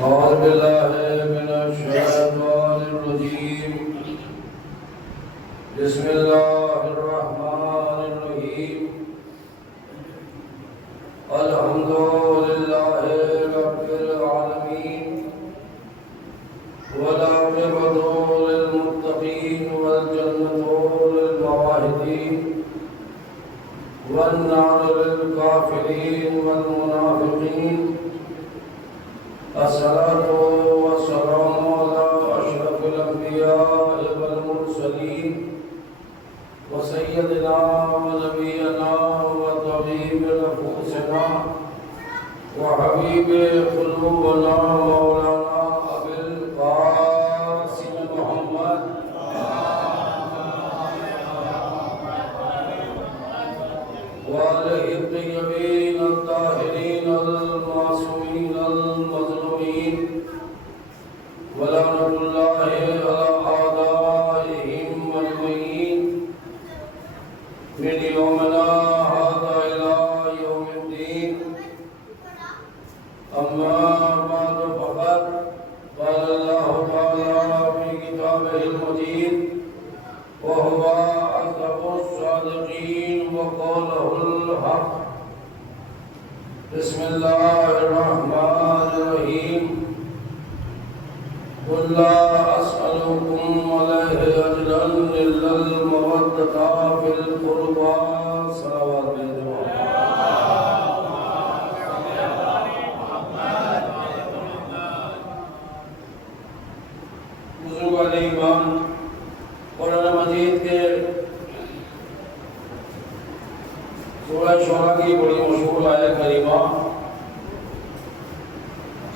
أعوذ بالله من الشيطان الرجيم بسم الله الرحمن الرحيم الحمد لله رب العالمين والعاقبة للمتقين والجنة للموحدين والنار للكافرين والمنافقين الصلاة والسلام على أشرف الأنبياء والمرسلين وسيدنا ونبينا وطبيب نفوسنا وحبيب قلوبنا مولانا أبي القاسم محمد وآله الطيبين الطاهرين المعصومين المظلومين ولعنة الله على أعدائهم أجمعين من يومنا هذا إلى يوم الدين. أما بعد فقد قال الله تعالى في كتابه المجيد وهو أصدق الصادقين وقوله الحق. بسم الله الرحمن الرحيم قل لا أسألكم عليه أجرا إلا المودة في القربى صلوات بزرگ ایمان قرآن مجید کے سورہ شعراء کی بڑی مشہور آیت کریمہ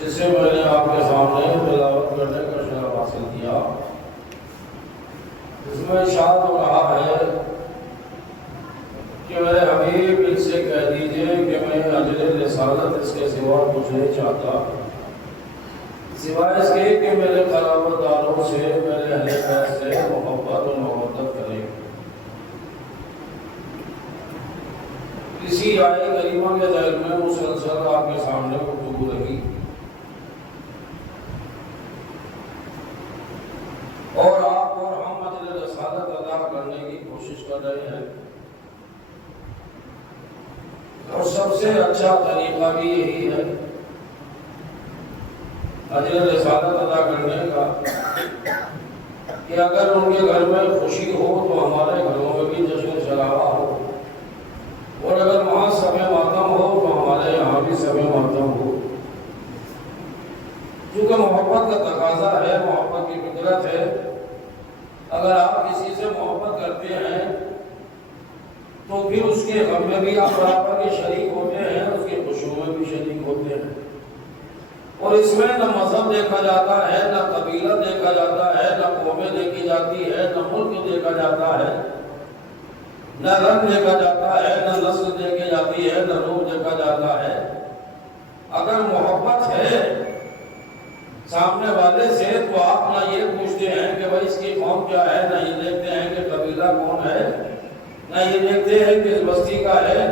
جسے میں نے آپ کے سامنے تلاوت کرنے کا شرف حاصل کیا، اس میں ارشاد ہو رہا ہے کہ میرے حبیب ان سے کہہ دیجئے کہ میں اجر رسالت اس کے سوا کچھ نہیں چاہتا سوائے اس کے کہ میرے قرابت داروں سے میرے اہل بیت سے محبت و محبت کریں۔ اسی آیت کریمہ کے ذیل میں مسلسل آپ کے سامنے گفتگو رہی اور آپ اور ہم اجر رسالت ادا کرنے کی کوشش کر رہے ہیں، اور سب سے اچھا طریقہ بھی یہی ہے اجر رسالت ادا کرنے کا کہ اگر ان کے گھر میں خوشی ہو تو ہمارے گھروں میں بھی جشن شرابہ ہو، اور اگر وہاں سب ماتم ہو تو ہمارے یہاں بھی سب ماتم ہو، کیونکہ محبت کا تقاضا ہے، محبت کی فطرت ہے۔ اگر آپ کسی سے محبت کرتے ہیں تو پھر اس کے غم میں بھی آپ برابر کے شریک ہوتے ہیں، اس کی خوشیوں میں بھی شریک ہوتے ہیں، اور اس میں نہ مذہب دیکھا جاتا ہے، نہ قبیلہ دیکھا جاتا ہے، نہ قومیں دیکھی جاتی ہے، نہ ملک دیکھا جاتا ہے، نہ رنگ دیکھا جاتا ہے، نہ نسل دیکھی جاتی ہے، نہ روح دیکھا جاتا ہے۔ اگر محبت ہے سامنے والے سے تو آپ نہ یہ پوچھتے ہیں کہ بھائی اس کی قوم کیا ہے، نہ یہ دیکھتے ہیں کہ قبیلہ کون ہے، نہ یہ دیکھتے ہیں کہ اس بستی کا ہے،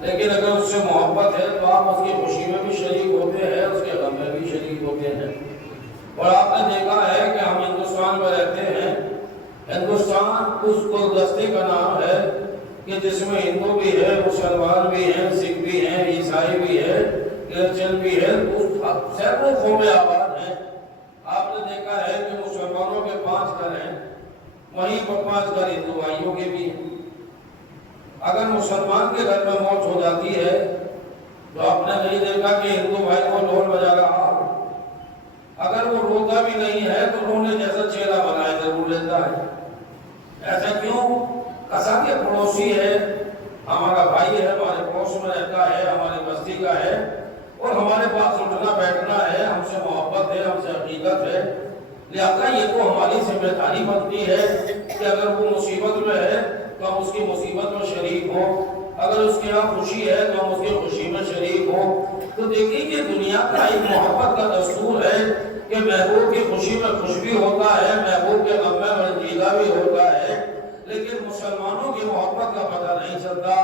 لیکن اگر اس سے محبت ہے تو آپ اس کی خوشی میں بھی شریک ہوتے ہیں، اس کے غم میں بھی شریک ہوتے ہیں۔ اور آپ نے دیکھا ہے کہ ہم ہندوستان میں رہتے ہیں، ہندوستان اس گلدستے کا نام ہے کہ جس میں ہندو بھی ہے، مسلمان بھی ہیں، سکھ بھی ہیں، عیسائی بھی ہے، کرسچن بھی ہے، سینکڑوں قومیں آباد ہیں۔ آپ نے دیکھا ہے کہ مسلمانوں کے 5 گھر ہیں، وہیں پر 5 گھر ہندو بھائیوں کے بھی ہیں۔ اگر مسلمان کے گھر میں موت ہو جاتی ہے تو آپ نے نہیں دیکھا کہ ہندو بھائی کو ڈھول بجا رہا، اگر وہ روتا بھی نہیں ہے تو رونے جیسا چہرہ بنائے ضرور لیتا ہے۔ ایسا کیوں؟ کسا کے پڑوسی ہے، ہمارا بھائی ہے، ہمارے پڑوس میں رہتا ہے، ہماری بستی کا ہے، اور ہمارے پاس اٹھنا بیٹھنا ہے، ہم سے محبت ہے، ہم سے حقیقت ہے، لہذا یہ تو ہماری ذمہ داری بنتی ہے کہ اگر وہ مصیبت میں ہے تو ہم اس کی مصیبت میں شریک ہوں، اگر اس کے یہاں خوشی ہے تو ہم اس کی خوشی میں شریک ہوں۔ تو دیکھیں کہ دنیا کا ایک محبت کا دستور ہے کہ محبوب کی خوشی میں خوش بھی ہوتا ہے، محبوب کے غم میں رنجیدہ بھی ہوتا ہے، لیکن مسلمانوں کی محبت کا پتہ نہیں چلتا۔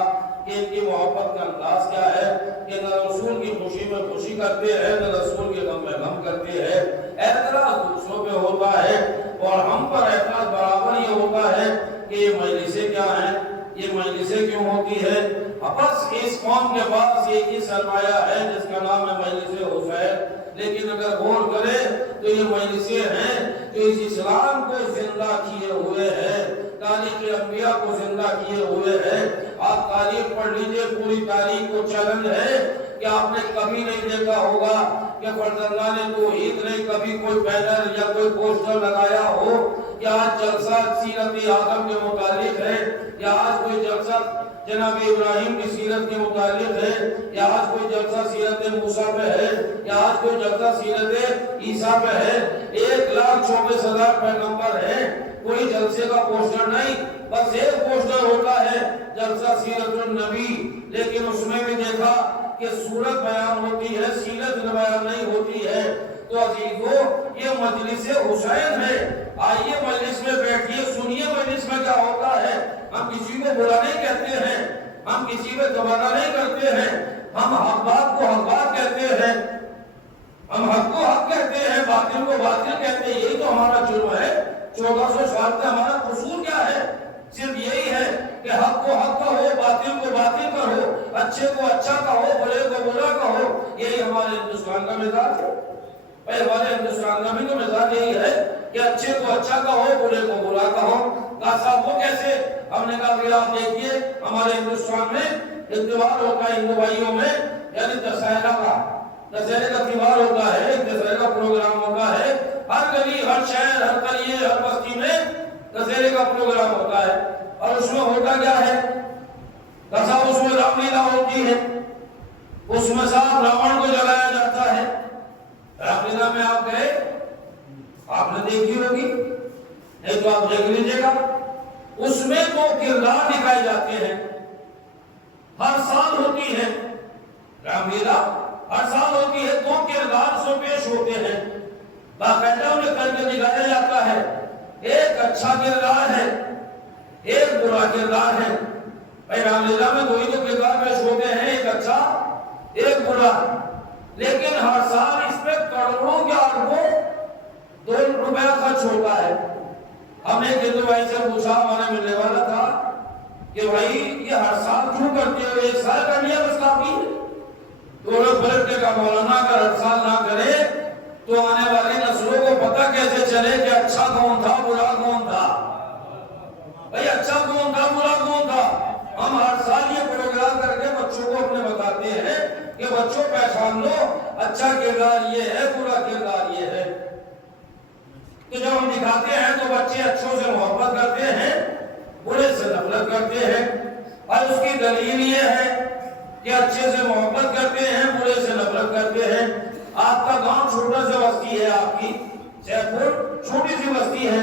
کہ ان کی محبت کا انداز کیا ہے کہ نہ رسول کی خوشی میں خوشی کرتے ہیں نہ رسول کے غم میں غم کرتے ہیں. اعتراض دوسروں پہ ہوتا ہے اور ہم پر اعتراض برابر یہ ہوتا ہے کہ یہ مجلسیں کیا ہیں, یہ مجلسیں کیوں ہوتی ہے. بس اس قوم کے پاس ایک ہی سرمایہ ہے جس کا نام ہے مجلس حسین. لیکن اگر غور کرے تو یہ مجلسیں ہیں جو اس اسلام کو زندہ کیے ہوئے ہیں, تاریخ انبیاء کو زندہ کیے ہوئے ہیں. آپ تاریخ پڑھ لیجئے, پوری تاریخ کو چیلنج ہے کہ آپ نے کبھی نہیں دیکھا ہوگا کہ فرزندان توحید نے کبھی کوئی بینر یا کوئی پوسٹر لگایا ہو کہ آج جلسہ سیرت آدم کے متعلق ہے, یا آج کوئی جلسہ جناب ابراہیم کی سیرت کے متعلق ہے, یا آج کوئی جلسہ سیرت موسیٰ پہ ہے, یا آج کوئی جلسہ سیرت عیسیٰ پہ ہے. 1,24,000 پیغمبر ہیں, کوئی جلسے کا پوسٹر نہیں, بس ایک پوسٹر ہوتا ہے جلسہ سیرت النبی. لیکن اس میں بھی دیکھا کہ صورت بیان ہوتی ہے, سیرت بیان نہیں ہوتی ہے. تو عزیزو یہ مجلس حسین ہے. آئیے مجلس میں بیٹھیے, سنیے مجلس میں کیا ہوتا ہے. ہم کسی کو برا نہیں کہتے ہیں, ہم کسی پہ تبرہ نہیں کرتے ہیں, ہم حق بات کو حق بات کہتے ہیں, ہم حق کو حق کہتے ہیں, باطل کو باطل کہتے ہیں. یہی تو ہمارا جرم ہے. 1400 سال کا ہمارا قصور کیا ہے؟ صرف یہی ہے کہ حق کو حق کہو, باطل کو باطل کہو, اچھے کو اچھا کہو, برے کو برا کہو. یہی ہمارے ہندوستان کا مزاج ہے. ہمارے ہندوستان کا بھی تو مزاج یہی ہے کہ اچھے کو اچھا کہو, برے کو برا کہو. کہا صاحب وہ کیسے؟ ہم نے کہا کہ آپ دیکھیے ہمارے ہندوستان میں ایک تہوار ہوتا ہے ہندو بھائیوں میں, یعنی دسہرہ کا تہوار ہوتا ہے, ایک دسہرے کا پروگرام ہوتا ہے. ہر گلی, ہر شہر, ہر قریے, ہر بستی میں دسہرے کا پروگرام ہوتا ہے. اور اس میں ہوتا کیا ہے؟ صاحب اس میں رام لیلا ہوتی ہے, اس میں صاحب راون کو جلایا جاتا ہے. رام لیلا میں آپ گئے, آپ نے دیکھی ہوگی, نہیں تو آپ دیکھ لیجئے گا. اس میں دو کردار دکھائے جاتے ہیں, ہر سال ہوتی ہے رام لیلا, ہر سال ہوتی ہے. دو کردار سے پیش ہوتے ہیں, باقاعدہ انہیں کر کے دکھایا جاتا ہے. ایک اچھا کردار ہے, ایک برا کردار ہے. بھائی رام لیلا میں دو ہی تو کردار پیش ہوتے ہیں, ایک اچھا ایک برا. لیکن ہر سال اس میں کروڑوں کے اربوں روپیہ خرچ ہوتا ہے. ہم نے ایک ہندو بھائی سے پوچھا, ہمارے ملنے والا تھا, کہ بھائی یہ ہر سال کیوں کرتے ہو, ایک سال کر لیا بس کافی ہے. تو لوگ پلٹ کے کہا مولانا اگر ہر سال نہ کرے تو آنے والی نسلوں کو پتہ کیسے چلے کہ اچھا کون تھا برا کون تھا. بھائی اچھا کون تھا برا کون تھا. ہم ہر سال یہ پروگرام کر کے بچوں کو اپنے بتاتے ہیں کہ بچوں پہچان لو, اچھا کردار یہ ہے, برا کردار یہ ہے. تو جب ہم دکھاتے ہیں تو بچے اچھوں سے محبت کرتے ہیں, برے سے نفرت کرتے ہیں. اور اس کی دلیل یہ ہے کہ اچھے سے محبت کرتے ہیں, برے سے نفرت کرتے ہیں. آپ کا گاؤں چھوٹا سا بستی ہے, آپ کی سیف پور چھوٹی سی بستی ہے,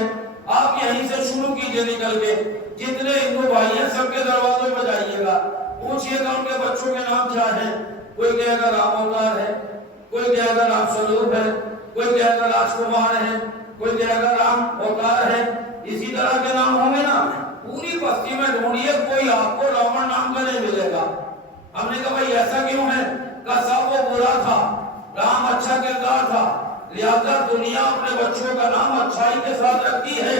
آپ یہیں سے شروع کیجئے نکل کے. جتنے ہندو بھائی ہیں سب کے دروازوں پہ جائیے گا, پوچھئے گا ان کے بچوں کے نام کیا ہیں. کوئی کہے گا رام اوتار ہے, کوئی کہے گا رام سوروپ ہے, کوئی کہے گا راج کمار ہے, کوئی کہے گا رام اوتار ہے. اسی طرح کے نام ہوں گے نا. پوری بستی میں ڈھونڈیے, کوئی آپ کو راون نام کا نہیں ملے گا. ہم نے کہا بھائی ایسا کیوں ہے؟ کہا صاحب وہ برا تھا, رام اچھا کردار تھا, لہذا دنیا اپنے بچوں کا نام اچھائی کے ساتھ رکھتی ہے,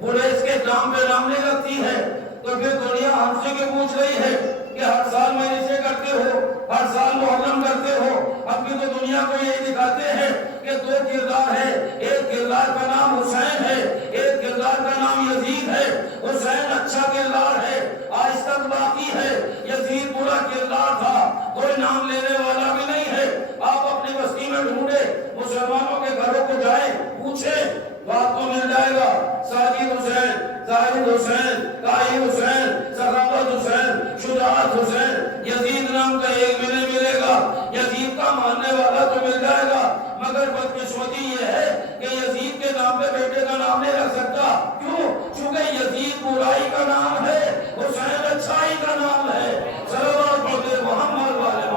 برے اس کے نام پہ نام نہیں رکھتی ہے. تو پھر دنیا ہم سے کیوں پوچھ رہی ہے کہ ہر سال مجلسیں کرتے ہو, ہر سال محرم کرتے ہو. ہم بھی تو دنیا کو یہی دکھاتے ہیں کہ دو کردار ہے, ایک کردار کا نام حسین ہے, ایک کردار کا نام یزید ہے. حسین اچھا کردار ہے, آج تک باقی ہے. یزید برا کردار تھا, کوئی نام لینے والا بھی نہیں ہے. آپ اپنی بستی میں ڈھونڈے, مسلمانوں کے گھروں کو جائیں, پوچھیں تو آپ کو مل جائے گا. ساجد حسین, زاہد حسین, قائی حسین, سخاوت حسین, شجاعت حسین. یزید نام کا ایک بھی نہیں ملے گا. یزید کا ماننے والا تو مل جائے گا, مگر بدقسمتی یہ ہے کہ یزید کے نام پہ بیٹے کا نام نہیں رکھ سکتا. کیوں؟ چونکہ یزید برائی کا نام ہے, حسین اچھائی کا نام ہے. صلوات پڑھتے محمد والے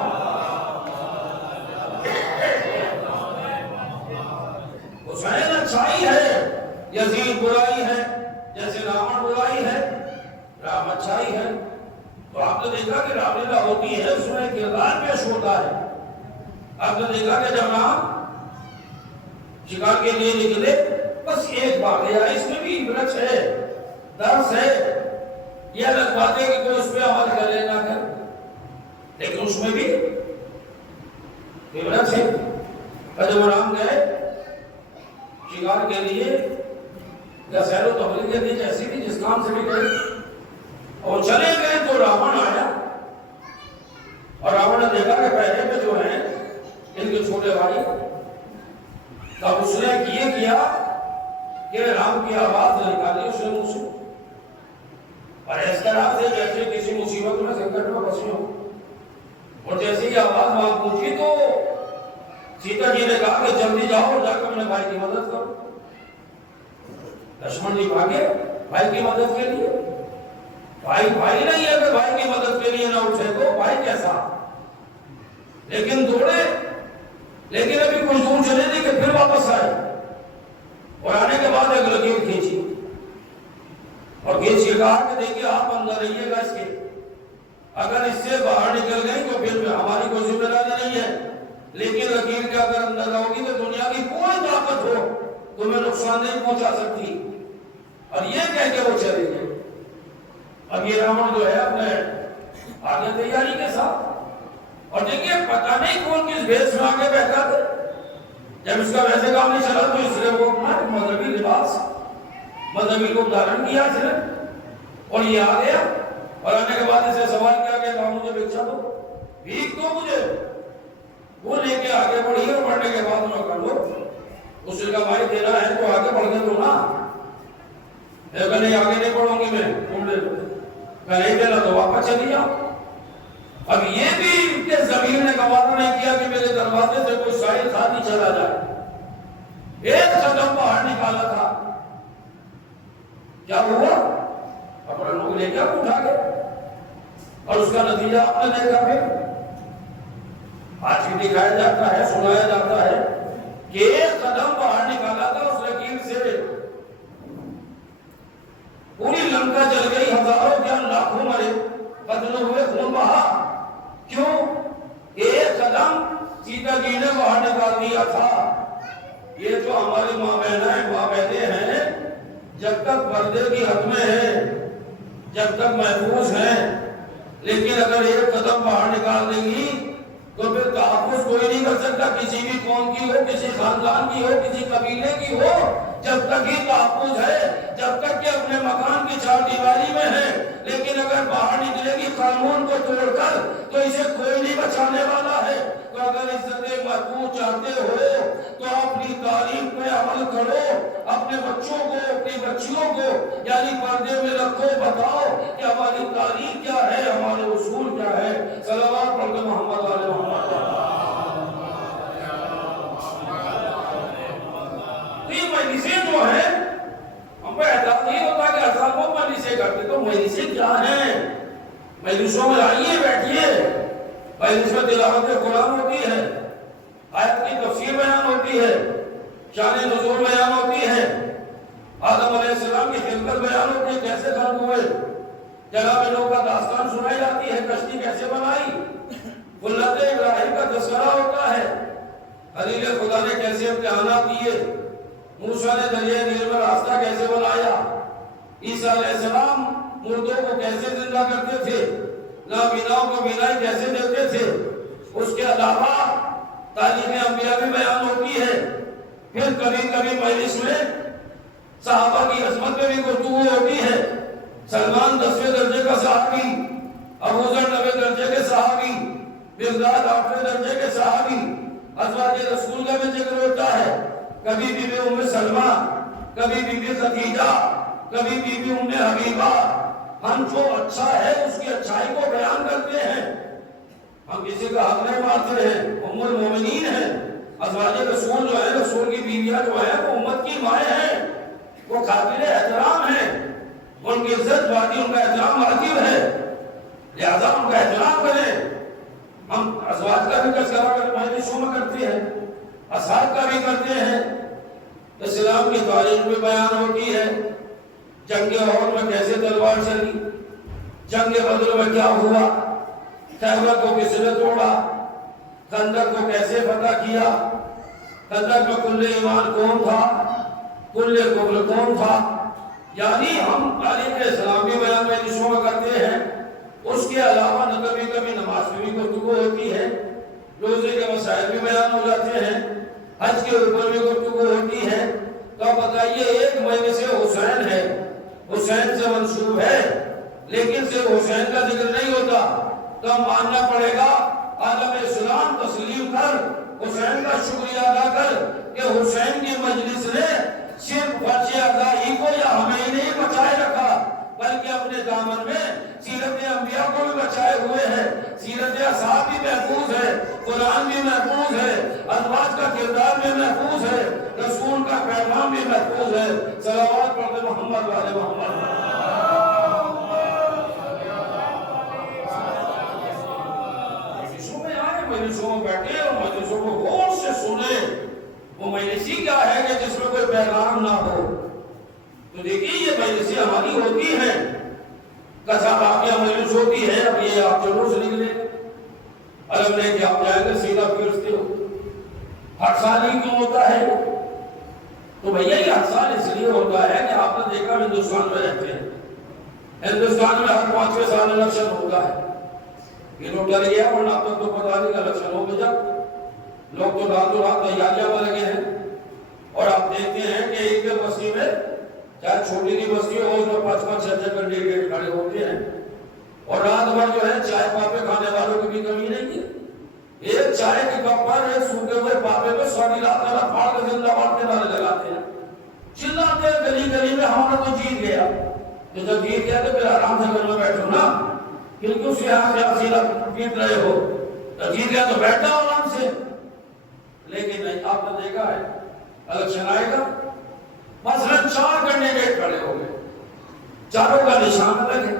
حسین اچھائی ہے, یزید برائی ہے. جیسے راون برائی ہے, رام اچھائی ہے. تو آپ نے دیکھا کہ رام آپ نے دیکھا کہ جب رام شکار کے لیے نکلے بس ایک واقعہ اس میں بھی عبرت ہے، درس ہے، یہ الگ بات ہے کہ کوئی اس پہ عمل کرے نہ کرے، لیکن اس میں بھی عبرت ہے۔ جب رام گئے شکار کے لیے یا سیر و تفریح کے لیے جیسی بھی جس کام سے بھی گئے اور چلے گئے تو راون آیا اور راون نے دیکھا کہ پہلے پہ جو ہیں ان کے چھوٹے بھائی، تب اس نے یہ کیا کہ رام کی آواز نکالی اس نے منہ سے اور اس طرح سے جیسے کسی مصیبت میں سنکٹ میں پھنسے ہو، اور جیسے ہی آواز وہاں پہنچی تو سیتا جی نے کہا کہ جلدی جاؤ اور جا کر اپنے بھائی کی مدد کرو۔ لکشمن جی بھاگے بھائی کی مدد کے لیے، بھائی نہیں ہے کہ بھائی کی مدد کے لیے نہ اٹھے تو بھائی کیسا، لیکن دوڑے، لیکن ابھی کچھ دور چلے تھے کہ پھر واپس آئے اور آنے کے بعد ایک لکیر کھینچی اور کھینچ کے کہا کہ دیکھیے آپ اندر رہیے گا اس کے، اگر اس سے باہر نکل گئی تو پھر ہماری کوئی ذمہ داری نہیں ہے، لیکن لکیر کے اگر اندر رہوگی تو دنیا کی کوئی طاقت ہو تمہیں نقصان نہیں پہنچا سکتی۔ اور یہ کہہ کے وہ چلے گئے۔ اب یہ راون جو ہے اپنے آگے تیاری کے ساتھ، اور دیکھیے پتہ نہیں کون کس بھیس میں آگے بیٹھا تھا، جب اس کا ویسے کام نہیں چلا تو اس نے وہ اپنا مذہبی لباس مذہبی کو دھارن کیا اس نے اور یہ آ گیا اور آنے کے بعد اسے سوال کیا کہ کہا مجھے بھیکشا دو، بھیک دو مجھے، وہ لے کے آگے بڑھی اور بڑھنے کے بعد انہوں کر لو، اس نے کہا بھائی دینا ہے تو آگے بڑھ کے دو نا، کہ نہیں آگے نہیں بڑھوں گی میں، تم لے لو، کہ نہیں دینا تو واپس چلی جاؤ۔ اب یہ بھی کہ زمین نے گوارا نہیں کیا کہ میرے دروازے سے کوئی سائل خالی چلا جائے، ایک قدم باہر نکالا تھا، کیا ہوا؟ اپنا لوگ لے کیا اٹھا گئے اور اس کا نتیجہ آپ نے دیکھا پھر آج بھی دکھایا جاتا ہے، سنایا جاتا ہے کہ ایک قدم باہر نکالا تھا اس لکیر سے پوری لنکا جل گئی، ہزاروں کیا لاکھوں مرے، قتل ہوئے، خون بہا، کیوں؟ ایک قدم سیتا جی نے باہر نکال دیا تھا۔ یہ جو ہماری ماں بہنیں ہیں جب تک پردے کی حد میں ہیں، جب تک محفوظ ہیں، لیکن اگر ایک قدم باہر نکال دیں گی تو پھر تحفظ کوئی نہیں کر سکتا، کسی بھی قوم کی ہو، کسی خاندان کی ہو، کسی قبیلے کی ہو، جب تک ہی تحفظ ہے، جب تک کہ اپنے مکان کی چار دیواری میں ہے، لیکن اگر باہر نکلے گی قانون کو توڑ کر تو اسے کوئی نہیں بچانے والا ہے۔ تو اگر عزت محفوظ چاہتے ہو تو اپنی تعلیم پہ عمل کرو، اپنے بچوں کو، اپنی بچیوں کو یعنی پردے میں رکھو، بتاؤ کہ ہماری تعلیم کیا ہے، ہمارے اصول کیا ہے۔ صلوات پڑھ کے محمد علیہ محمد۔ یہ مجلسیں جو ہیں ہم کو احساس نہیں ہوتا کہ اصل وہ مجلسیں کرتے، تو مجلسیں کیا ہیں؟ مجلسوں میں آئیے، بیٹھیے، مجلس میں تلاوت قرآن ہوتی ہے، آیت کی تفسیر بیان ہوتی ہے، شان نزول بیان ہوتی ہے، آدم علیہ السلام کی خلقت بیان ہوتی ہے، کیسے خلق ہوئے، جناب نوح کا داستان سنائی جاتی ہے، کشتی کیسے بنائی، خلت ابراہیم کا تذکرہ ہوتا ہے، خلیل خدا نے کیسے امتحانات دیے، موسیٰ نے دریائے نیل میں راستہ کیسے بنایا، عیسیٰ علیہ السلام مردوں کو کیسے زندہ کرتے تھے، نابیناؤں کو بینائی کیسے دیتے تھے۔ اس کے علاوہ تاریخ انبیاء بھی بیان ہوتی ہے۔ پھر کبھی کبھی مجلس میں صحابہ کی عظمت پہ بھی گفتگو ہوتی ہے۔ سلمان 10ویں درجے کا صحابی، ابوذر 9ویں درجے کے صحابی، مقداد 8ویں درجے کے صحابی، ازواج رسول کا بھی ذکر ہوتا ہے۔ کبھی بی بی ام سلمہ، کبھی بی بی خدیجہ، کبھی بی بی ام حبیبہ۔ ہم جو اچھا ہے اس کی اچھائی کو بیان کرتے ہیں، ہم کسی کا حق نہیں مارتے ہیں۔ ام المومنین ہیں، ازواج رسول جو ہے، رسول کی بیویاں جو ہیں وہ امت کی مائیں ہیں، وہ قابل احترام ہیں، ان کی عزت واجب، ان کا احترام واجب ہے، لہذا ان کا احترام کریں۔ ہم ازواج کا بھی تذکرہ مجلسوں میں کرتے ہیں، اصحاب کا بھی کرتے ہیں۔ اسلام کی تاریخ میں بیان ہوتی ہے، جنگ احد میں کیسے تلوار چلی، جنگ بدر میں کیا ہوا، خیبر کو کس نے توڑا، خندق کو کیسے فتح کیا، خندق میں کل ایمان کون تھا، کل کفر کون تھا. یعنی ہم تاریخ اسلام کے بیان میں جسوں میں کرتے ہیں. اس کے علاوہ کبھی کبھی نماز میں بھی گفتگو ہوتی ہے، روزے کے مسائل بھی بیان ہو جاتے ہیں، حج کے اوپر بھی گفتگو ہوتی ہے. تو آپ بتائیے ایک مہینے سے حسین ہے، حسین سے منسوب ہے، لیکن صرف حسین کا ذکر نہیں ہوتا. تو ہم ماننا پڑے گا عالم اسلام تسلیم کر، حسین کا شکریہ ادا کر کہ حسین کی مجلس نے صرف فرض ادا ہی کو یا ہمیں ہی نہیں بچائے رکھا، بلکہ اپنے دامن میں سیرت انبیاء کو بھی بچائے ہوئے ہیں. سیرت اصحاب بھی محفوظ ہے، قرآن بھی محفوظ ہے، ازواج کا کردار بھی محفوظ ہے، رسول کا پیغام بھی محفوظ ہے. صلوات پڑھتے محمد والے محمد. مجلسوں میں بیٹھے اور مجلسوں کو غور سے سنے. وہ مجلسی کیا ہے کہ جس میں کوئی پیغام نہ ہو. تو دیکھیے یہ مجلسی ہماری ہوتی ہے، کسا باقیہ مجلس ہوتی ہے. اب یہ آپ جلوس نکلے الگ لے کے آپ جائیں گے سیدھا پھرتے ہو. ہر سال ہی کیوں ہوتا ہے؟ تو بھیا یہ ہر سال اس لیے ہوتا ہے کہ آپ نے دیکھا ہندوستان میں رہتے ہیں، ہندوستان میں ہر 5 سال الیکشن ہوتا ہے. یہ لوگ ڈر گیا ورنہ اب تک تو پتا نہیں الیکشن ہو گیا. لوگ تو رات تیاریاں میں لگے ہیں. اور آپ دیکھتے ہیں کہ ایک بستی میں چاہے چھوٹی سی بستی ہو اس میں 5-5-6 کینڈیڈیٹ کھڑے ہوتے ہیں اور رات بھر جو ہے چائے پاپے کھانے والوں کی بھی کمی نہیں ہے. ایک چائے کے کپ پر ایک سوکھے ہوئے پاپے میں ساری رات نعرہ پھاڑ کے زندہ باد کے نعرے لگاتے ہیں، چلاتے ہیں گلی گلی میں ہمارا تو جیت گیا. تو جب جیت گیا تو پھر آرام سے گھر میں بیٹھو نا، کیونکہ اس یہاں سے آپ سیدھا پیٹ رہے ہو. جیت گیا تو بیٹھا آرام سے. لیکن نہیں، آپ نے دیکھا ہے الیکشن آئے گا مثلا 4 کینڈیڈیٹ کھڑے ہو گئے، چاروں کا نشان الگ ہے،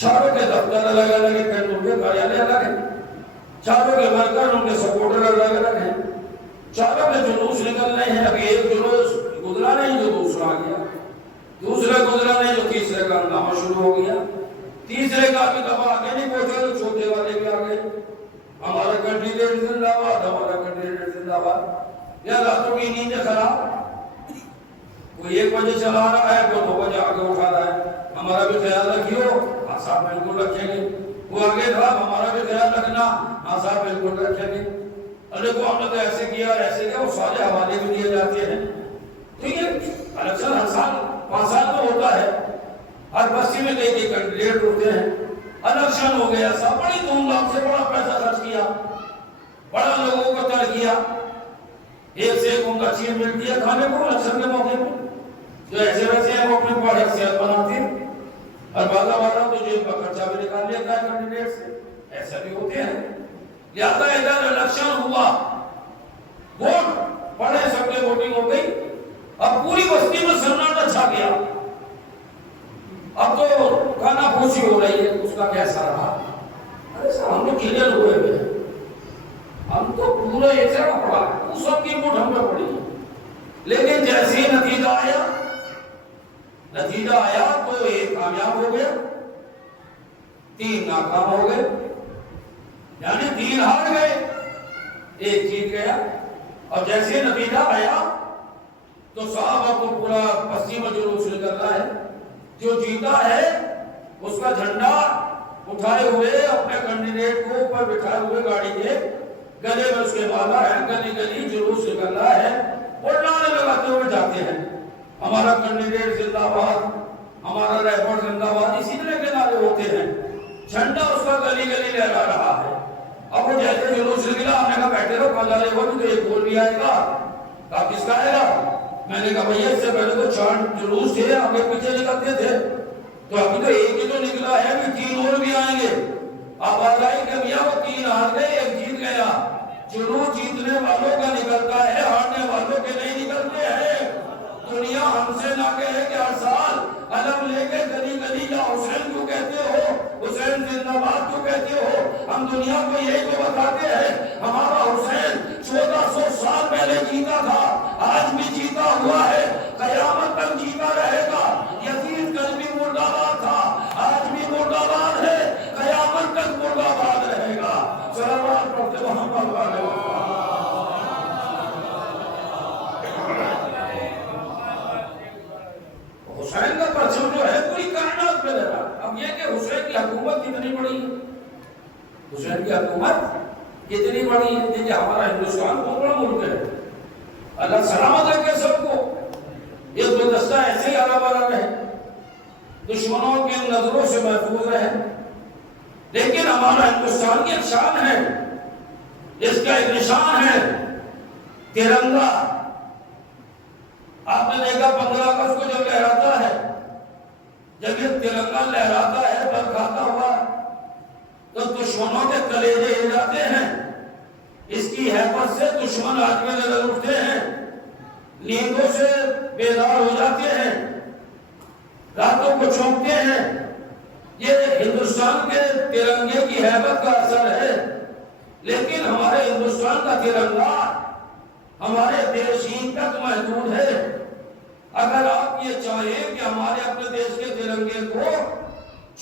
چاروں کے دفتر الگ الگ ہے، ان کے کاریالے الگ ہیں، چاروں کے ورکر ان کے سپورٹر الگ الگ ہیں، چاروں کے جلوس نکلنے ہیں. ابھی ایک جلوس گزرا نہیں جو دوسرا گیا، دوسرا گزرا نہیں جو تیسرے کا ہنگامہ شروع ہو گیا، تیسرے کا بھی دفعہ آگے نہیں پہنچے تو چھوٹے والے بھی آگے. ہمارا کینڈیڈیٹ زندہ باد، ہمارا کینڈیڈیٹ زندہ باد. یا راتوں کی نیندیں خراب، کوئی 1 بجے چلا رہا ہے کوئی 2 بجے آگے اٹھا رہا ہے. ہمارا بھی خیال رکھیو، ہاں صاحب بالکل رکھیں گے. وہ آگے تھا ہمارا بھی خیال رکھنا، ہاں صاحب بالکل رکھیں گے. ارے کو ہم نے تو ایسے کیا ایسے کیا، وہ سارے حوالے بھی دیے جاتے ہیں. ٹھیک ہے، الیکشن ہر سال 5 سال میں ہوتا ہے، ہر بستی میں کئی کینڈیڈیٹ ہوتے ہیں. الیکشن ہو گیا، سب بڑی دھوم دھام سے بڑا پیسہ خرچ کیا، بڑا لوگوں کو تر کیا. ایک سے ایک ان کا چیز ملتی ہے کھانے کو الیکشن کے موقع پر. جو ایسے ویسے ہیں وہ اپنے کو حیثیت بناتے ہیں اور بازا والا تو جیب کا خرچہ بھی نکال لیتا ہے کینڈیڈیٹ سے. ایسا بھی ہوتے ہیں. لہٰذا ادھر الیکشن ہوا، ووٹ پڑے، سب کے ووٹنگ ہو گئی. اب پوری بستی میں سناٹا چھا گیا. اب تو کانا پوچھی ہو رہی ہے اس کا کیسا رہا. ارے صاحب ہم تو کلیئر ہوئے ہوئے ہیں، ہم تو پورا ایسا پڑا ہے، اس وقت کی ووٹ ہم پہ پڑی. لیکن جیسے ہی نتیجہ آیا تو 1 کامیاب ہو گیا، 3 ناکام ہو گئے. یعنی 3 ہار گئے، 1 جیت گیا. اور جیسے نتیجہ آیا تو صاحب اب تو پورا بستی میں جلوس نکل رہا ہے. جو جیتا ہے اس کا جھنڈا اٹھائے ہوئے اپنے کینڈیڈیٹ کو اوپر بٹھائے ہوئے گاڑی کے گلے میں اس کے مالا ہے، گلی گلی جلوس نکل رہا ہے اور نعرے لگاتے ہوئے جاتے ہیں ہمارا کینڈیڈیٹ زندہ باد، ہمارا رہبر زندہ باد. اسی طرح کے نعرے ہوتے ہیں. جھنڈا اس کا گلی گلی لہرا رہا ہے. اب وہ جیسے جلوس نکلا ہم نے کہا بیٹھے رہو، کل والے وہ تو ایک بول بھی آئے گا. کہا کس کا آئے گا؟ میں نے کہا بھیا اس سے پہلے تو 4 جلوس تھے آگے پیچھے نکلتے تھے، تو ابھی تو ایک ہی تو نکلا ہے، ابھی 3 اور بھی آئیں گے. اب آ جائے کہ بھیا وہ 3 ہار گئے 1 جیت گیا. جلوس جیتنے والوں کا نکلتا ہے، ہارنے والوں کے نہیں نکلتے ہیں. دنیا ہم سے نہ کہے کہ ہر سال علم لے کے گلی گلی یا حسین کیوں کہتے ہو، حسین زندہ باد کیوں کہتے ہو. ہم دنیا کو یہی تو بتاتے ہیں ہمارا حسین 1400 سال پہلے جیتا تھا، آج بھی جیتا ہوا ہے، قیامت تک جیتا رہے گا. یزید کل بھی مردہ باد تھا، آج بھی مردہ باد ہے، قیامت تک مردہ باد رہے گا. صلوات پڑھتے محمد یہ ہمارا ہندوستان بہت بڑا ملک ہے، اللہ سلامت رکھے سب کو، یہ دو دستہ ایسے ہی آگے بڑھا رہے، دشمنوں کی نظروں سے محفوظ رہے۔ لیکن ہمارا ہندوستان کی ایک شان ہے، اس کا ایک نشان ہے ترنگا۔ آپ نے دیکھا 15 اگست کو جب لہراتا ہے، جب یہ ترنگا لہراتا ہے برکھاتا ہوا، تو دشمنوں کے کلیجے ہل جاتے ہیں۔ اس کی ہیبت سے دشمن آج میں نظر اٹھتے ہیں، نیندوں سے بیدار ہو جاتے ہیں، راتوں کو چونکتے ہیں۔ یہ ہندوستان کے ترنگے کی ہیبت کا اثر ہے۔ لیکن ہمارے ہندوستان کا ترنگا ہمارے دیش ہی تک محدود ہے۔ اگر آپ یہ چاہیں کہ ہمارے اپنے دیش کے ترنگے کو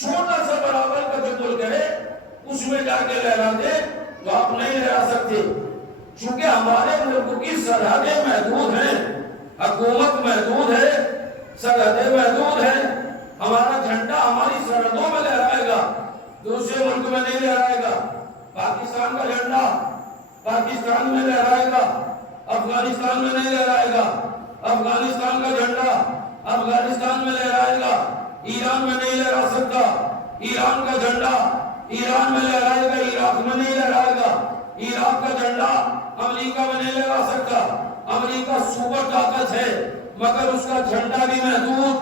چھوٹا سا برابر کا جو ملک ہے اس میں جا کے لہرا دے تو آپ نہیں لہرا سکتے، چونکہ ہمارے ملک کی سرحدیں محدود ہیں، حکومت محدود ہے، سرحدیں محدود ہیں۔ ہمارا جھنڈا ہماری سرحدوں میں لہرائے گا، دوسرے ملک میں نہیں لہرائے گا۔ پاکستان کا جھنڈا پاکستان میں لہرائے گا، افغانستان میں نہیں لہرائے گا۔ افغانستان کا جھنڈا افغانستان میں لہرائے گا، ایران میں نہیں لہرا سکتا۔ ایران کا جھنڈا ایران میں لہرائے گا، عراق میں نہیں لہرائے گا۔ عراق کا جھنڈا امریکہ میں نہیں لہرا سکتا۔ امریکہ سپر طاقت ہے مگر اس کا جھنڈا بھی محدود،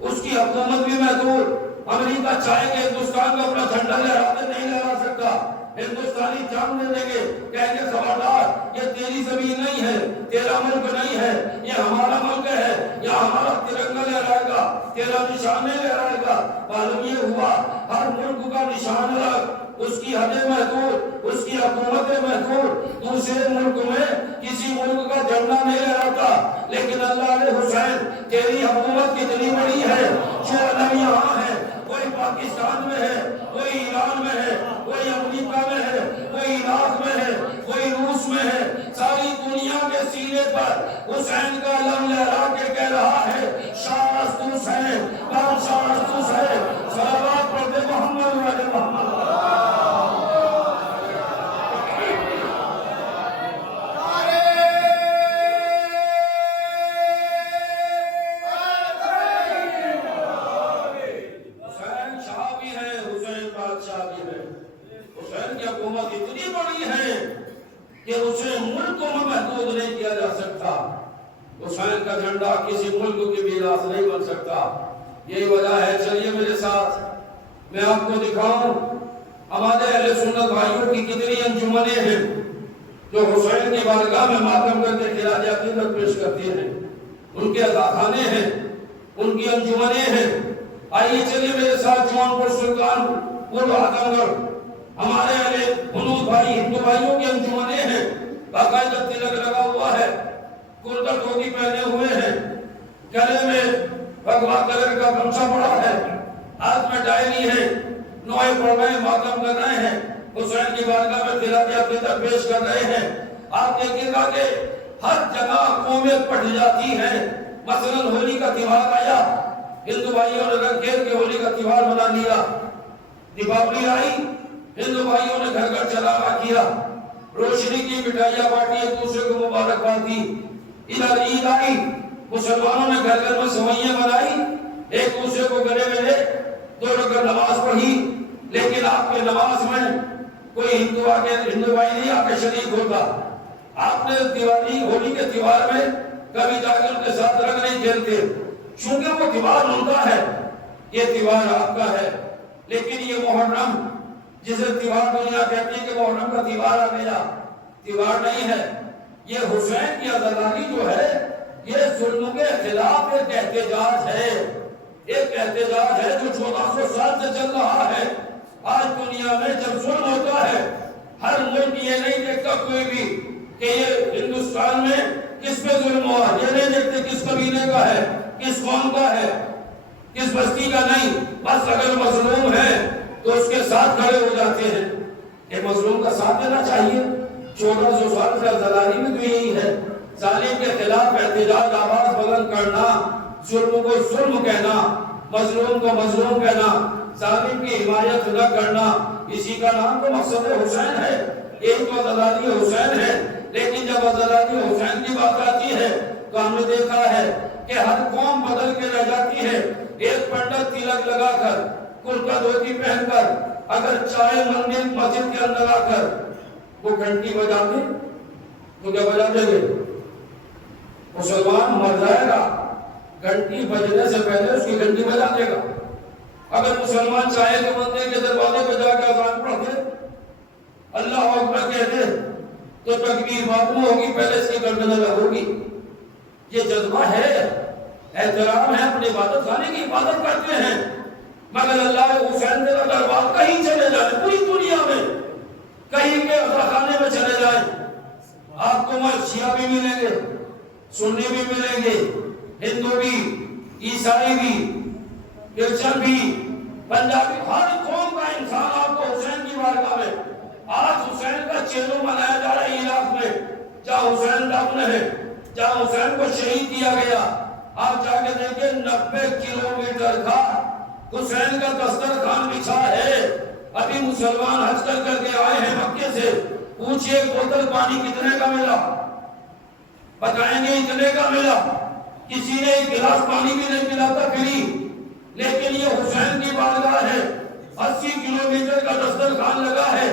اس کی حکومت بھی محدود۔ امریکہ چاہے کہ ہندوستان کا اپنا جھنڈا لہراتے نہیں لہرا سکتا۔ ہندوستانی جان دے دیں گے، کہیں گے خبردار یہ تیری زمین نہیں ہے، تیرا ملک نہیں ہے، یہ ہمارا ملک ہے، یہ ہمارا ترنگا لہرائے گا، تیرا نشان نہیں لہرائے گا۔ معلوم یہ ہوا ہر ملک کا نشان الگ، اس کی حدیں محدود، اس کی حکومتیں محدود۔ دوسرے ملک میں کسی ملک کا جھنڈا نہیں لہراتا، لیکن اللہ علیہ حسین تیری حکومت کتنی بڑی ہے، جو علم یہاں ہے، کوئی پاکستان میں ہے، کوئی ایران میں ہے، کوئی امریکہ میں ہے، کوئی عراق میں ہے، کوئی روس میں ہے، ساری دنیا کے سینے پر حسین کا علم لہرا کے کہہ رہا ہے شاست حسین، شاست حسین، صلوات پڑھتے محمد والے محمد۔ حکومت اتنی بڑی ہے کہ اسے ملکوں میں محدود نہیں کیا جا سکتا۔ حسین کا جھنڈا کسی ملک کی میراث نہیں بن سکتا۔ یہی وجہ ہے، چلیے میرے ساتھ میں آپ کو دکھاؤں ہمارے اہل سنت بھائیوں کی کتنی انجمنیں ہیں جو حسین کی بارگاہ میں ماتم کر کے خراج عقیدت پیش کرتی ہیں۔ ان کے عزاخانے ہیں، ان کی انجمنیں ہیں۔ آئیے چلیے میرے ساتھ جون پور سلطان پور اعظم گڑھ ہمارے اہل ہنود بھائی ہندو بھائیوں کی انجمنیں ہیں، باقاعدہ تلک لگا ہوا ہے، کرتا ٹوپی پہنے ہوئے ہیں، گلے میں بھگوا کلر کا گمچھا پڑا ہے، ہاتھ میں ڈائری ہے، نوئے پڑھ رہے ہیں، ماتم کر رہے ہیں، حسین کی بارگاہ میں خراج عقیدت پیش کر رہے ہیں۔ آپ دیکھیے گا کہ ہر جگہ قومیں پٹ جاتی ہیں۔ مثلا ہولی کا تہوار آیا، ہندو بھائیوں نے رنگ کھیل کے ہولی کا تہوار منا لیا۔ دیپاولی آئی، ہندو بھائیوں نے گھر گھر چلاوا کیا، روشنی کی، مٹھائیاں بانٹی، ایک دوسرے کو مبارکباد دی۔ ادھر عید آئی، مسلمانوں نے گھر گھر میں سوئیاں بنائی، ایک دوسرے کو گلے ملے، دو رکعت نماز پڑھی۔ لیکن آپ کے نماز میں کوئی ہندو بھائی نہیں آ کے شریک ہوتا۔ آپ نے دیوالی ہولی کے تہوار میں کبھی جا کے ان کے ساتھ رنگ نہیں کھیلتے، چونکہ وہ تہوار ان کا ہے، یہ تہوار آپ کا ہے۔ لیکن یہ محرم جسے تہوار دنیا کہتی ہے کہ محرم کا تہوار آ گیا، تہوار نہیں ہے۔ یہ حسین کی عزاداری جو ہے یہ ظلم کے خلاف ایک احتجاج ہے، ایک احتجاج ہے جو 1400 سال سے چل رہا ہے۔ آج دنیا میں جب ظلم ہوتا ہے، ہر ملک یہ نہیں دیکھتا کوئی بھی کہ یہ ہندوستان میں کس پہ ظلم ہوا، یہ نہیں دیکھتے کس قبیلے کا ہے، کس قوم کا ہے، کس بستی کا نہیں، بس اگر مظلوم ہے تو اس کے ساتھ کھڑے ہو جاتے ہیں۔ ایک مظلوم کا ساتھ دینا چاہیے۔ 1400 سال سے عزاداری میں تو یہی ہے، ظالم کے خلاف احتجاج، آواز بلند کرنا، ظلم کو ظلم کہنا، مظلوم کو مظلوم کہنا، ظالم کی حمایت نہ کرنا، اسی کا نام تو مقصد حسین ہے۔ ایک تو ازدادی حسین ہے، لیکن جب ازدادی حسین کی بات آتی ہے تو ہم نے دیکھا ہے کہ ہر قوم بدل کے رہ جاتی ہے۔ ایک پنڈت تلک لگا کر، کرتا دھوتی پہن کر، اگر چاہے مندر مسجد کے اندر آ کر وہ گھنٹی بجا دے تو کیا بجا دے گے؟ مسلمان مر جائے گا، گھنٹی بجنے سے پہلے اس کی گھنٹی بجا دے گا۔ اگر مسلمان چاہے کہ مندر کے دروازے پہ جا کے اذان پڑھ دے، اللہ اکبر کہہ دے، تو تکبیر بعد میں ہوگی، پہلے اس کی گردن الگ ہوگی۔ یہ جذبہ ہے، احترام ہے، اپنی عبادت خانے کی عبادت کرتے ہیں۔ مگر اللہ حسین کا دربار کہیں چلے جائیں، پوری دنیا میں کہیں کے خانے میں چلے جائیں، آپ کو شیعہ بھی ملیں گے، سنی بھی ملیں گے، ہندو بھی، عیسائی بھی، کرسچن بھی، پنجابی، ہر قوم کا انسان آپ کو حسین کی بارگاہ میں۔ آج حسین کا چہرہ منایا جا رہا ہے عراق میں، جہاں حسین دفن ہے، جہاں حسین کو شہید کیا گیا۔ آپ جا کے دیکھیں 90 کلومیٹر کا حسین کا دسترخوان بچھا ہے۔ ابھی مسلمان حج کر کے آئے ہیں مکے سے، پوچھئے ایک بوتل پانی کتنے کا ملا؟ بتائیں گے اتنے کا ملا۔ کسی نے ایک گلاس پانی بھی نہیں ملا تھا فری۔ لیکن یہ حسین کی بارگاہ ہے، 80 کلومیٹر کا دسترخوان لگا ہے،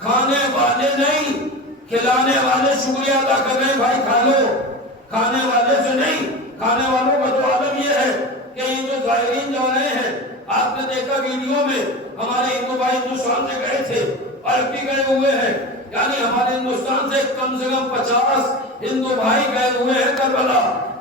کھانے والے نہیں، کھلانے والے شکریہ ادا کر رہے ہیں، بھائی کھا لو۔ کھانے والے سے نہیں، کھانے والوں کا تو عالم یہ ہے کہ یہ جو زائرین جو رہے ہیں، آپ نے دیکھا ویڈیو میں، ہمارے ہندو بھائی ہندوستان سے گئے تھے، عربی گئے ہوئے ہیں، یعنی ہمارے ہندوستان سے کم 50 ہندو بھائی گئے ہوئے ہیں کربلا۔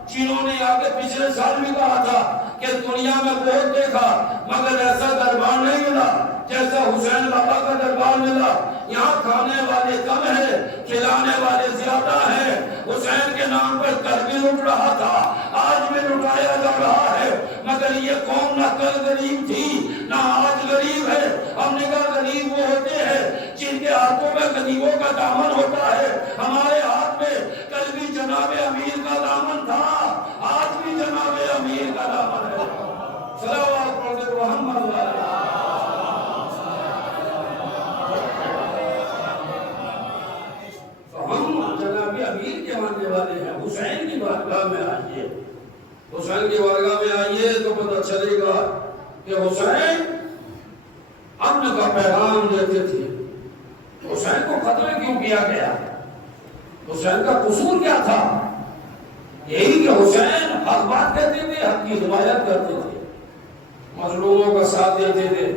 چینوں نے آگے پچھلے سال بھی کہا تھا کہ دنیا میں بہت دیکھا مگر ایسا دربار نہیں ملا جیسا حسین بابا کا دربار ملا۔ یہاں کھانے والے کم ہیں، کھلانے والے زیادہ ہیں۔ حسین کے نام پر کل بھی لٹ رہا تھا، آج بھی لٹایا جا رہا ہے، مگر یہ قوم نہ کل غریب تھی نہ آج غریب ہے۔ ہم نے کہا غریب وہ ہوتے ہیں جن کے ہاتھوں میں غریبوں کا دامن ہوتا ہے۔ ہمارے ہاتھ میں کل بھی جناب امیر کا دامن تھا، آج بھی جناب امیر کا دامن ہے۔ صلوات پڑھتے محمد علیہ۔ امیر کے ماننے والے ہیں، حسین کی بارگاہ میں آئیے، حسین کی بارگاہ میں آئیے تو پتہ چلے گا کہ حسین امن کا پیغام دیتے تھے۔ حسین کو قتل کیوں کیا گیا؟ حسین کا قصور کیا تھا؟ یہی کہ حسین حق بات کہتے تھے، حق کی حمایت کرتے تھے، مظلوموں کا ساتھ دیتے تھے۔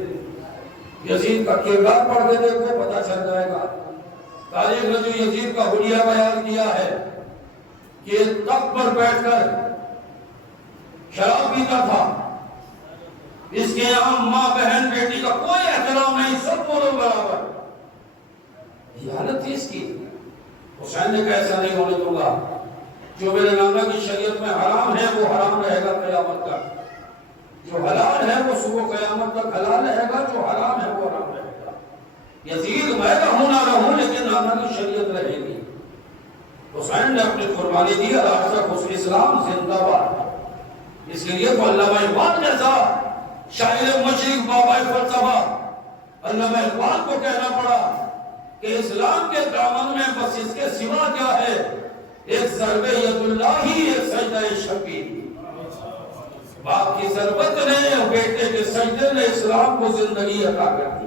یزید کا کردار پڑھتے تھے کو پتہ چل جائے گا۔ تاریخ نے جو یزید کا حلیہ بیان کیا ہے کہ تخت پر بیٹھ کر شراب پیتا تھا، اس کے یہاں ماں بہن بیٹی کا کوئی احترام نہیں، سب کو لوگ برابر۔ یہ حالت تھی اس کی۔ حسین نے کہا ایسا نہیں ہونے دوں گا، جو میرے نانا کی شریعت میں حرام ہے وہ حرام رہے گا قیامت تک، جو حلال ہے وہ صبح قیامت تک حلال رہے گا، جو حرام ہے وہ حرام رہے گا۔ یزید میں رہوں نہ رہوں لیکن نانا کی شریعت رہے گی۔ حسین نے اپنی قربانی دی، آج تک حسن اسلام زندہ باد۔ اس لیے تو علامہ اقبال جیسا شاعر مشرق بابا فلسفہ علامہ اقبال کو کہنا پڑا کہ اسلام کے دامن میں بس اس کے سوا کیا ہے، ایک ضرب ید اللہ ہی، ایک سجدہ شبیر۔ باپ کی ضربت نے اور بیٹے کے سجدے نے اسلام کو زندگی عطا کر دی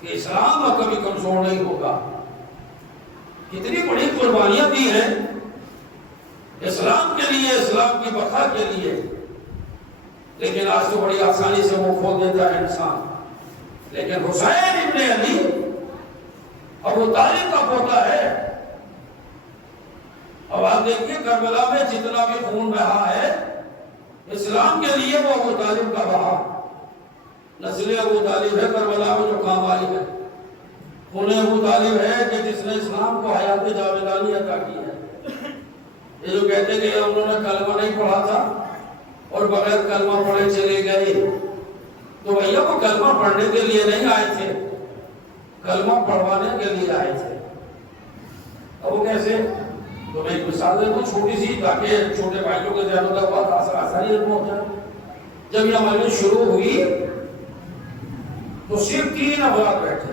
کہ اسلام کبھی کمزور نہیں ہوگا۔ کتنی بڑی قربانیاں دی ہیں اسلام کے لیے، اسلام کی بقا کے لیے، لیکن آج تو بڑی آسانی سے وہ کھول دیتا ہے انسان۔ لیکن حسین ابن علی ابو طالب کا پوتا ہے۔ اب آپ دیکھیے کربلا میں جتنا بھی خون بہا ہے اسلام کے لیے وہ ابو طالب کا بہا، نسل ابو طالب ہے کربلا میں جو کام آئی ہے، خون ابو طالب ہے کہ جس نے اسلام کو حیات جاویدانی عطا کی ہے۔ یہ جو کہتے کہ انہوں نے کلمہ نہیں پڑھا تھا اور بغیر کلمہ پڑھے چلے گئے، تو بھیا وہ کلمہ پڑھنے کے لیے نہیں آئے تھے، کلمہ پڑھوانے کے لیے آئے تھے۔ اب وہ کیسے؟ تو میں ایک مثال دے دوں چھوٹی سی تاکہ چھوٹے بھائیوں کے ذہنوں تک بات آسانی سے پہنچ جائے۔ جب یہ عملیت شروع ہوئی تو صرف 3 افراد بیٹھے،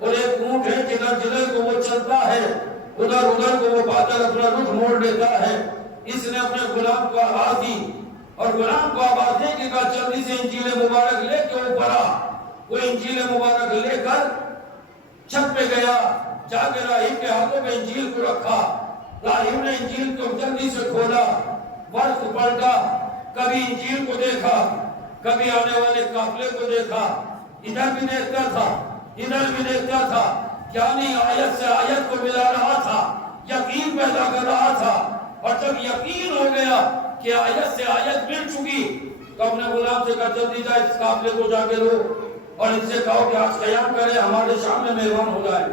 اور ایک اونٹ ہے جدھر جدھر کو وہ چلتا ہے ادھر ادھر کو وہ بادل اپنا رخ موڑ لیتا ہے. اس نے اپنے غلام کو آواز دی اور غلام کو آواز دے کہ جلدی سے انجیل مبارک لے کے وہ پڑھا. وہ انجیل مبارک لے کر چھت پہ گیا, جا کے راہب کے ہاتھوں میں انجیل کو رکھا. راہب نے انجیل کو جلدی سے کھولا, ورق پلٹا, کبھی انجیل کو دیکھا, کبھی آنے والے قافلے کو دیکھا, ادھر بھی دیکھتا تھا ادھر بھی دیکھتا تھا, یعنی آیت سے آیت کو ملا رہا تھا, یقین پیدا کر رہا تھا. اور جب یقین ہو گیا کہ آیت سے آیت مل چکی تو اپنے غلام سے کہا جلدی جائے اس قافلے کو جا کے لو اور ان سے کہو کہ آج قیام کرے, ہمارے سامنے مہمان ہو جائے.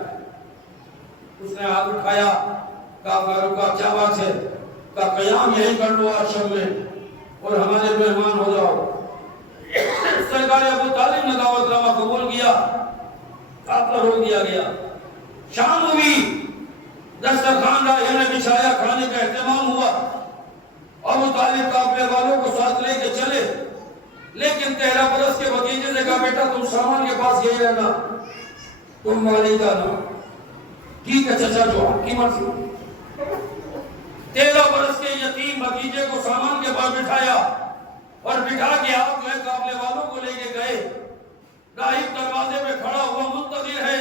اس نے ہاتھ اٹھایا, کہا کیا بات ہے, کہا قیام یہی کر لو آج شب میں اور ہمارے مہمان ہو جاؤ. سرکار ابو طالب نے دعوت نامہ قبول کیا, قافلہ روک دیا گیا. شام ہوئی, دسترخوان راہب نے بچھایا, کھانے کا اہتمام ہوا. ابو طالب قافلے والوں کو ساتھ لے کے چلے, لیکن 13 برس کے بھتیجے نے کہا بیٹا تم سامان کے پاس یہی رہنا, تم مالی جانا. ٹھیک ہے چچا, جو آپ کی مرضی. 13 برس کے یتیم بھتیجے کو سامان کے پاس بٹھایا اور بٹھا کے آپ جو ہے قافلے والوں کو لے کے گئے. راہب دروازے پہ کھڑا ہوا منتظر ہے,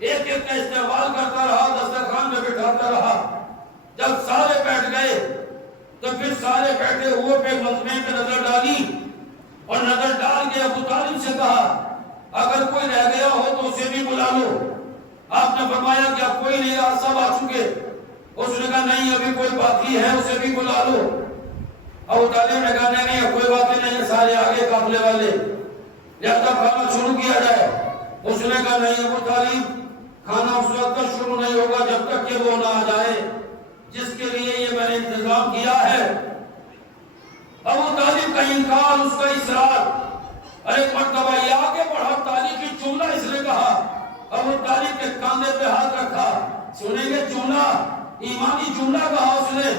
ایک ایک کا استقبال کرتا رہا, دسترخوان میں بٹھاتا رہا. جب سارے بیٹھ گئے تو پھر سارے بیٹھے ہوئے پہ مجمع پہ نظر ڈالی اور نظر ڈال کے ابو طالب سے کہا اگر کوئی رہ گیا ہو تو اسے بھی بلا لو. آپ نے فرمایا کہ اب کوئی نہیں رہا, سب آ چکے. اس نے کہا نہیں ابھی کوئی باقی ہے, اسے بھی بلا لو. ابو طالب نے کہا نہیں کوئی بات نہیں, سارے آگے قافلے والے, جب تک کھانا شروع کیا جائے. اس نے کہا نہیں ابو طالب, کھانا اس وقت تک شروع نہیں ہوگا جب تک کہ وہ نہ آ جائے جس کے لیے یہ میں نے انتظام کیا ہے. ابو طالب کا انکار, اس کا اصرار. اور ایک مرتبہ یہ آگے بڑھا, طالب کی جملہ اس نے کہا. ابو طالب کے کاندھے پہ ہاتھ رکھا, سنیں گے جملہ, ایمانی جملہ کہا اس نے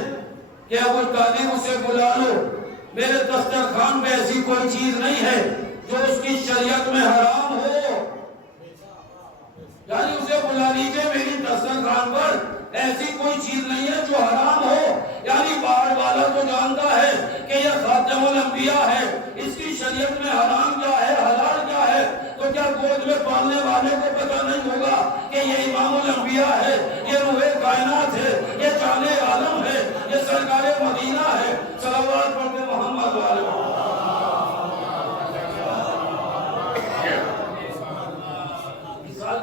کہ ابو طالب اسے بلا لو, میرے دسترخوان پہ ایسی کوئی چیز نہیں ہے جو اس کی شریعت میں حرام ہو. یعنی اسے بلا لیجئے, میری دسترخوان پر ایسی کوئی چیز نہیں ہے جو حرام ہو. یعنی باہر والا تو جانتا ہے کہ یہ خاتم الانبیاء ہے, اس کی شریعت میں حرام کیا ہے حلال کیا ہے, تو کیا گود میں پالنے والے کو پتہ نہیں ہوگا کہ یہ امام الانبیاء ہے, یہ روح کائنات ہے, یہ جان عالم ہے, یہ سرکار مدینہ ہے. صلوات پڑھتے محمد والے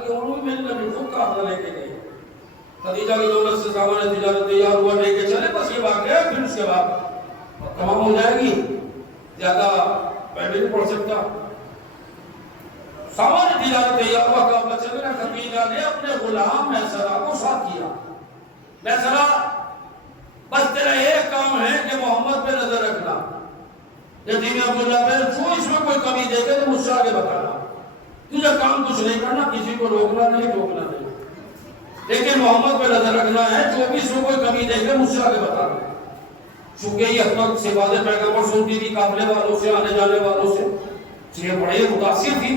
کے عمر میں نبی خود قافلہ لے کے گئے. خدیجہ کی دولت سے سامان تجارت تیار ہوا, لے کے چلے. بس یہ واقعہ ہے, پھر اس کے بعد تمام ہو جائے گی, زیادہ پہلے نہیں پڑھ سکتا. سامان تجارت تیار ہوا, قافلہ چل رہا. خدیجہ نے اپنے غلام میسرہ کو ساتھ کیا. میسرہ بس تیرا ایک کام ہے کہ محمد پہ نظر رکھنا. یتیم عبداللہ پہ جو اس میں کوئی کمی دیکھے تو مجھ سے آگے بتانا. تجھے کام کچھ نہیں کرنا, کسی کو روکنا نہیں ٹوکنا نہیں, لیکن محمد پہ نظر رکھنا ہے. جو بھی اس میں کوئی کمی دیکھے مجھ سے آگے بتانا. چونکہ یہ حق سے باتیں پیغمبر سنتی تھی قافلے والوں سے, آنے جانے والوں سے, اس لیے بڑے متاثر تھی.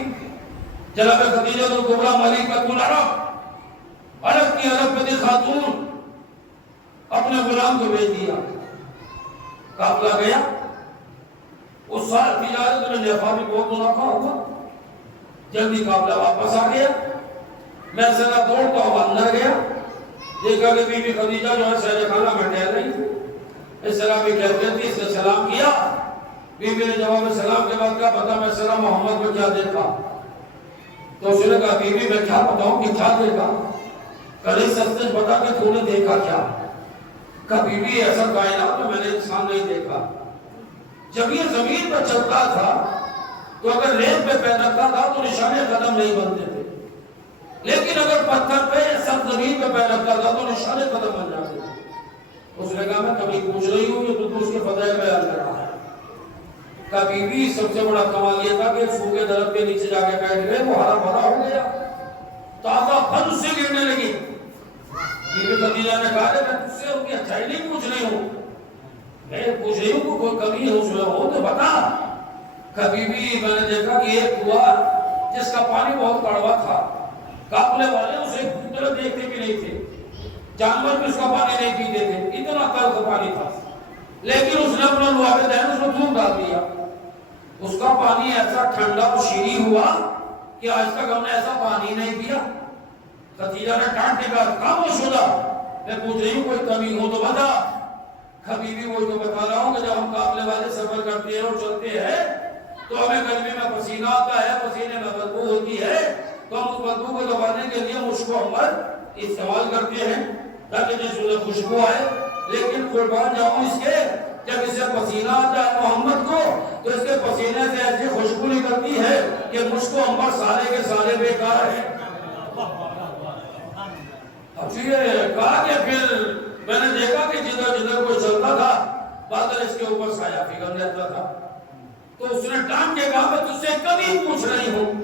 جناب خدیجہ الکبریٰ ملکۃ العرب, عرب کی عرب پتی خاتون, اپنے غلام کو بھیج دیا. قافلہ گیا. اس سال تجارت میں نفع بھی بہت منافع ہوا. جلدی قافلہ واپس آ گیا. میں ذرا دوڑتا ہوا اندر گیا, دیکھا کہ بی بی خدیجہ جو ہے سہر خانہ میں ٹہل رہی تھی. اس طرح بھی کہتے تھے, اس نے سلام کیا. بی بی نے جواب میں سلام کے بعد کہا بتا میں سلام محمد کو کیا دیکھا. تو اس نے کہا بی بی میں کیا بتاؤں کہ کیا دیکھا, کلی سچ سچ بتا کہ تو نے دیکھا کیا. کہا بی بی ایسا کائنات میں نے انسان نہیں دیکھا. جب یہ زمین پر چلتا تھا تو اگر ریت پہ پیر رکھتا تھا تو نشانے قدم نہیں بنتے تھے, لیکن اگر پتھر پہ سب زمین پہ پیر رکھتا تھا تو نشانے قدم بن جاتے تھے. اس نے کہا میں کبھی پوچھ رہی ہوں کہ تو اس کے فضائل بیان کر رہا ہے. کبھی بھی سب سے بڑا کمال یہ تھا کہ سوکھے درخت کے نیچے جا کے بیٹھ گئے, وہ ہرا بھرا ہو گیا, تازہ پھل سے گرنے لگی. بی بی خدیجہ نے کہا میں تجھ سے ان کی اچھائی نہیں پوچھ رہی ہوں, میں پوچھ رہی ہوں کہ کوئی کمی ہے اس میں ہو تو بتا. کبھی بھی میں نے دیکھا کہ ایک کنواں جس کا پانی بہت کڑوا تھا, قافلے والے اسے کی طرف دیکھتے بھی نہیں تھے، جانور بھی اس کا پانی نہیں پیتے تھے، اتنا تلخ پانی تھا، لیکن اس نے اپنا لعاب دہن اس کو دودھ ڈال دیا، اس کا پانی ایسا ٹھنڈا اور شیریں ہوا کہ آج تک ہم نے ایسا پانی نہیں پیا۔ خدیجہ نے ڈانٹ کے کہا خاموش ہو جا، میں پوچھ رہی ہوں کوئی کمی ہو تو بتا۔ کبھی بھی وہی تو بتا رہا ہوں کہ جب ہم قافلے والے سفر کرتے ہیں اور چلتے ہیں تو ہمیں گرمی میں پسینہ آتا ہے، پسینے میں بدبو ہوتی ہے، تو ہم اس بدبو کو دبانے کے لیے مشک و عنبر استعمال کرتے ہیں تاکہ جس میں خوشبو آئے، لیکن قربان جاؤں اس کے جب اسے پسینہ آتا ہے محمد کو تو اس کے پسینے سے ایسی خوشبو نکلتی ہے کہ مشک و عنبر سارے کے سارے بیکار ہیں۔ اب یہ کہا کہ پھر میں نے دیکھا کہ جدھر جدھر کوئی چلتا تھا بادل اس کے اوپر سایہ پھگل جاتا تھا، تو اس نے ڈانٹ کے کہا میں تجھ سے کبھی پوچھ رہی ہوں،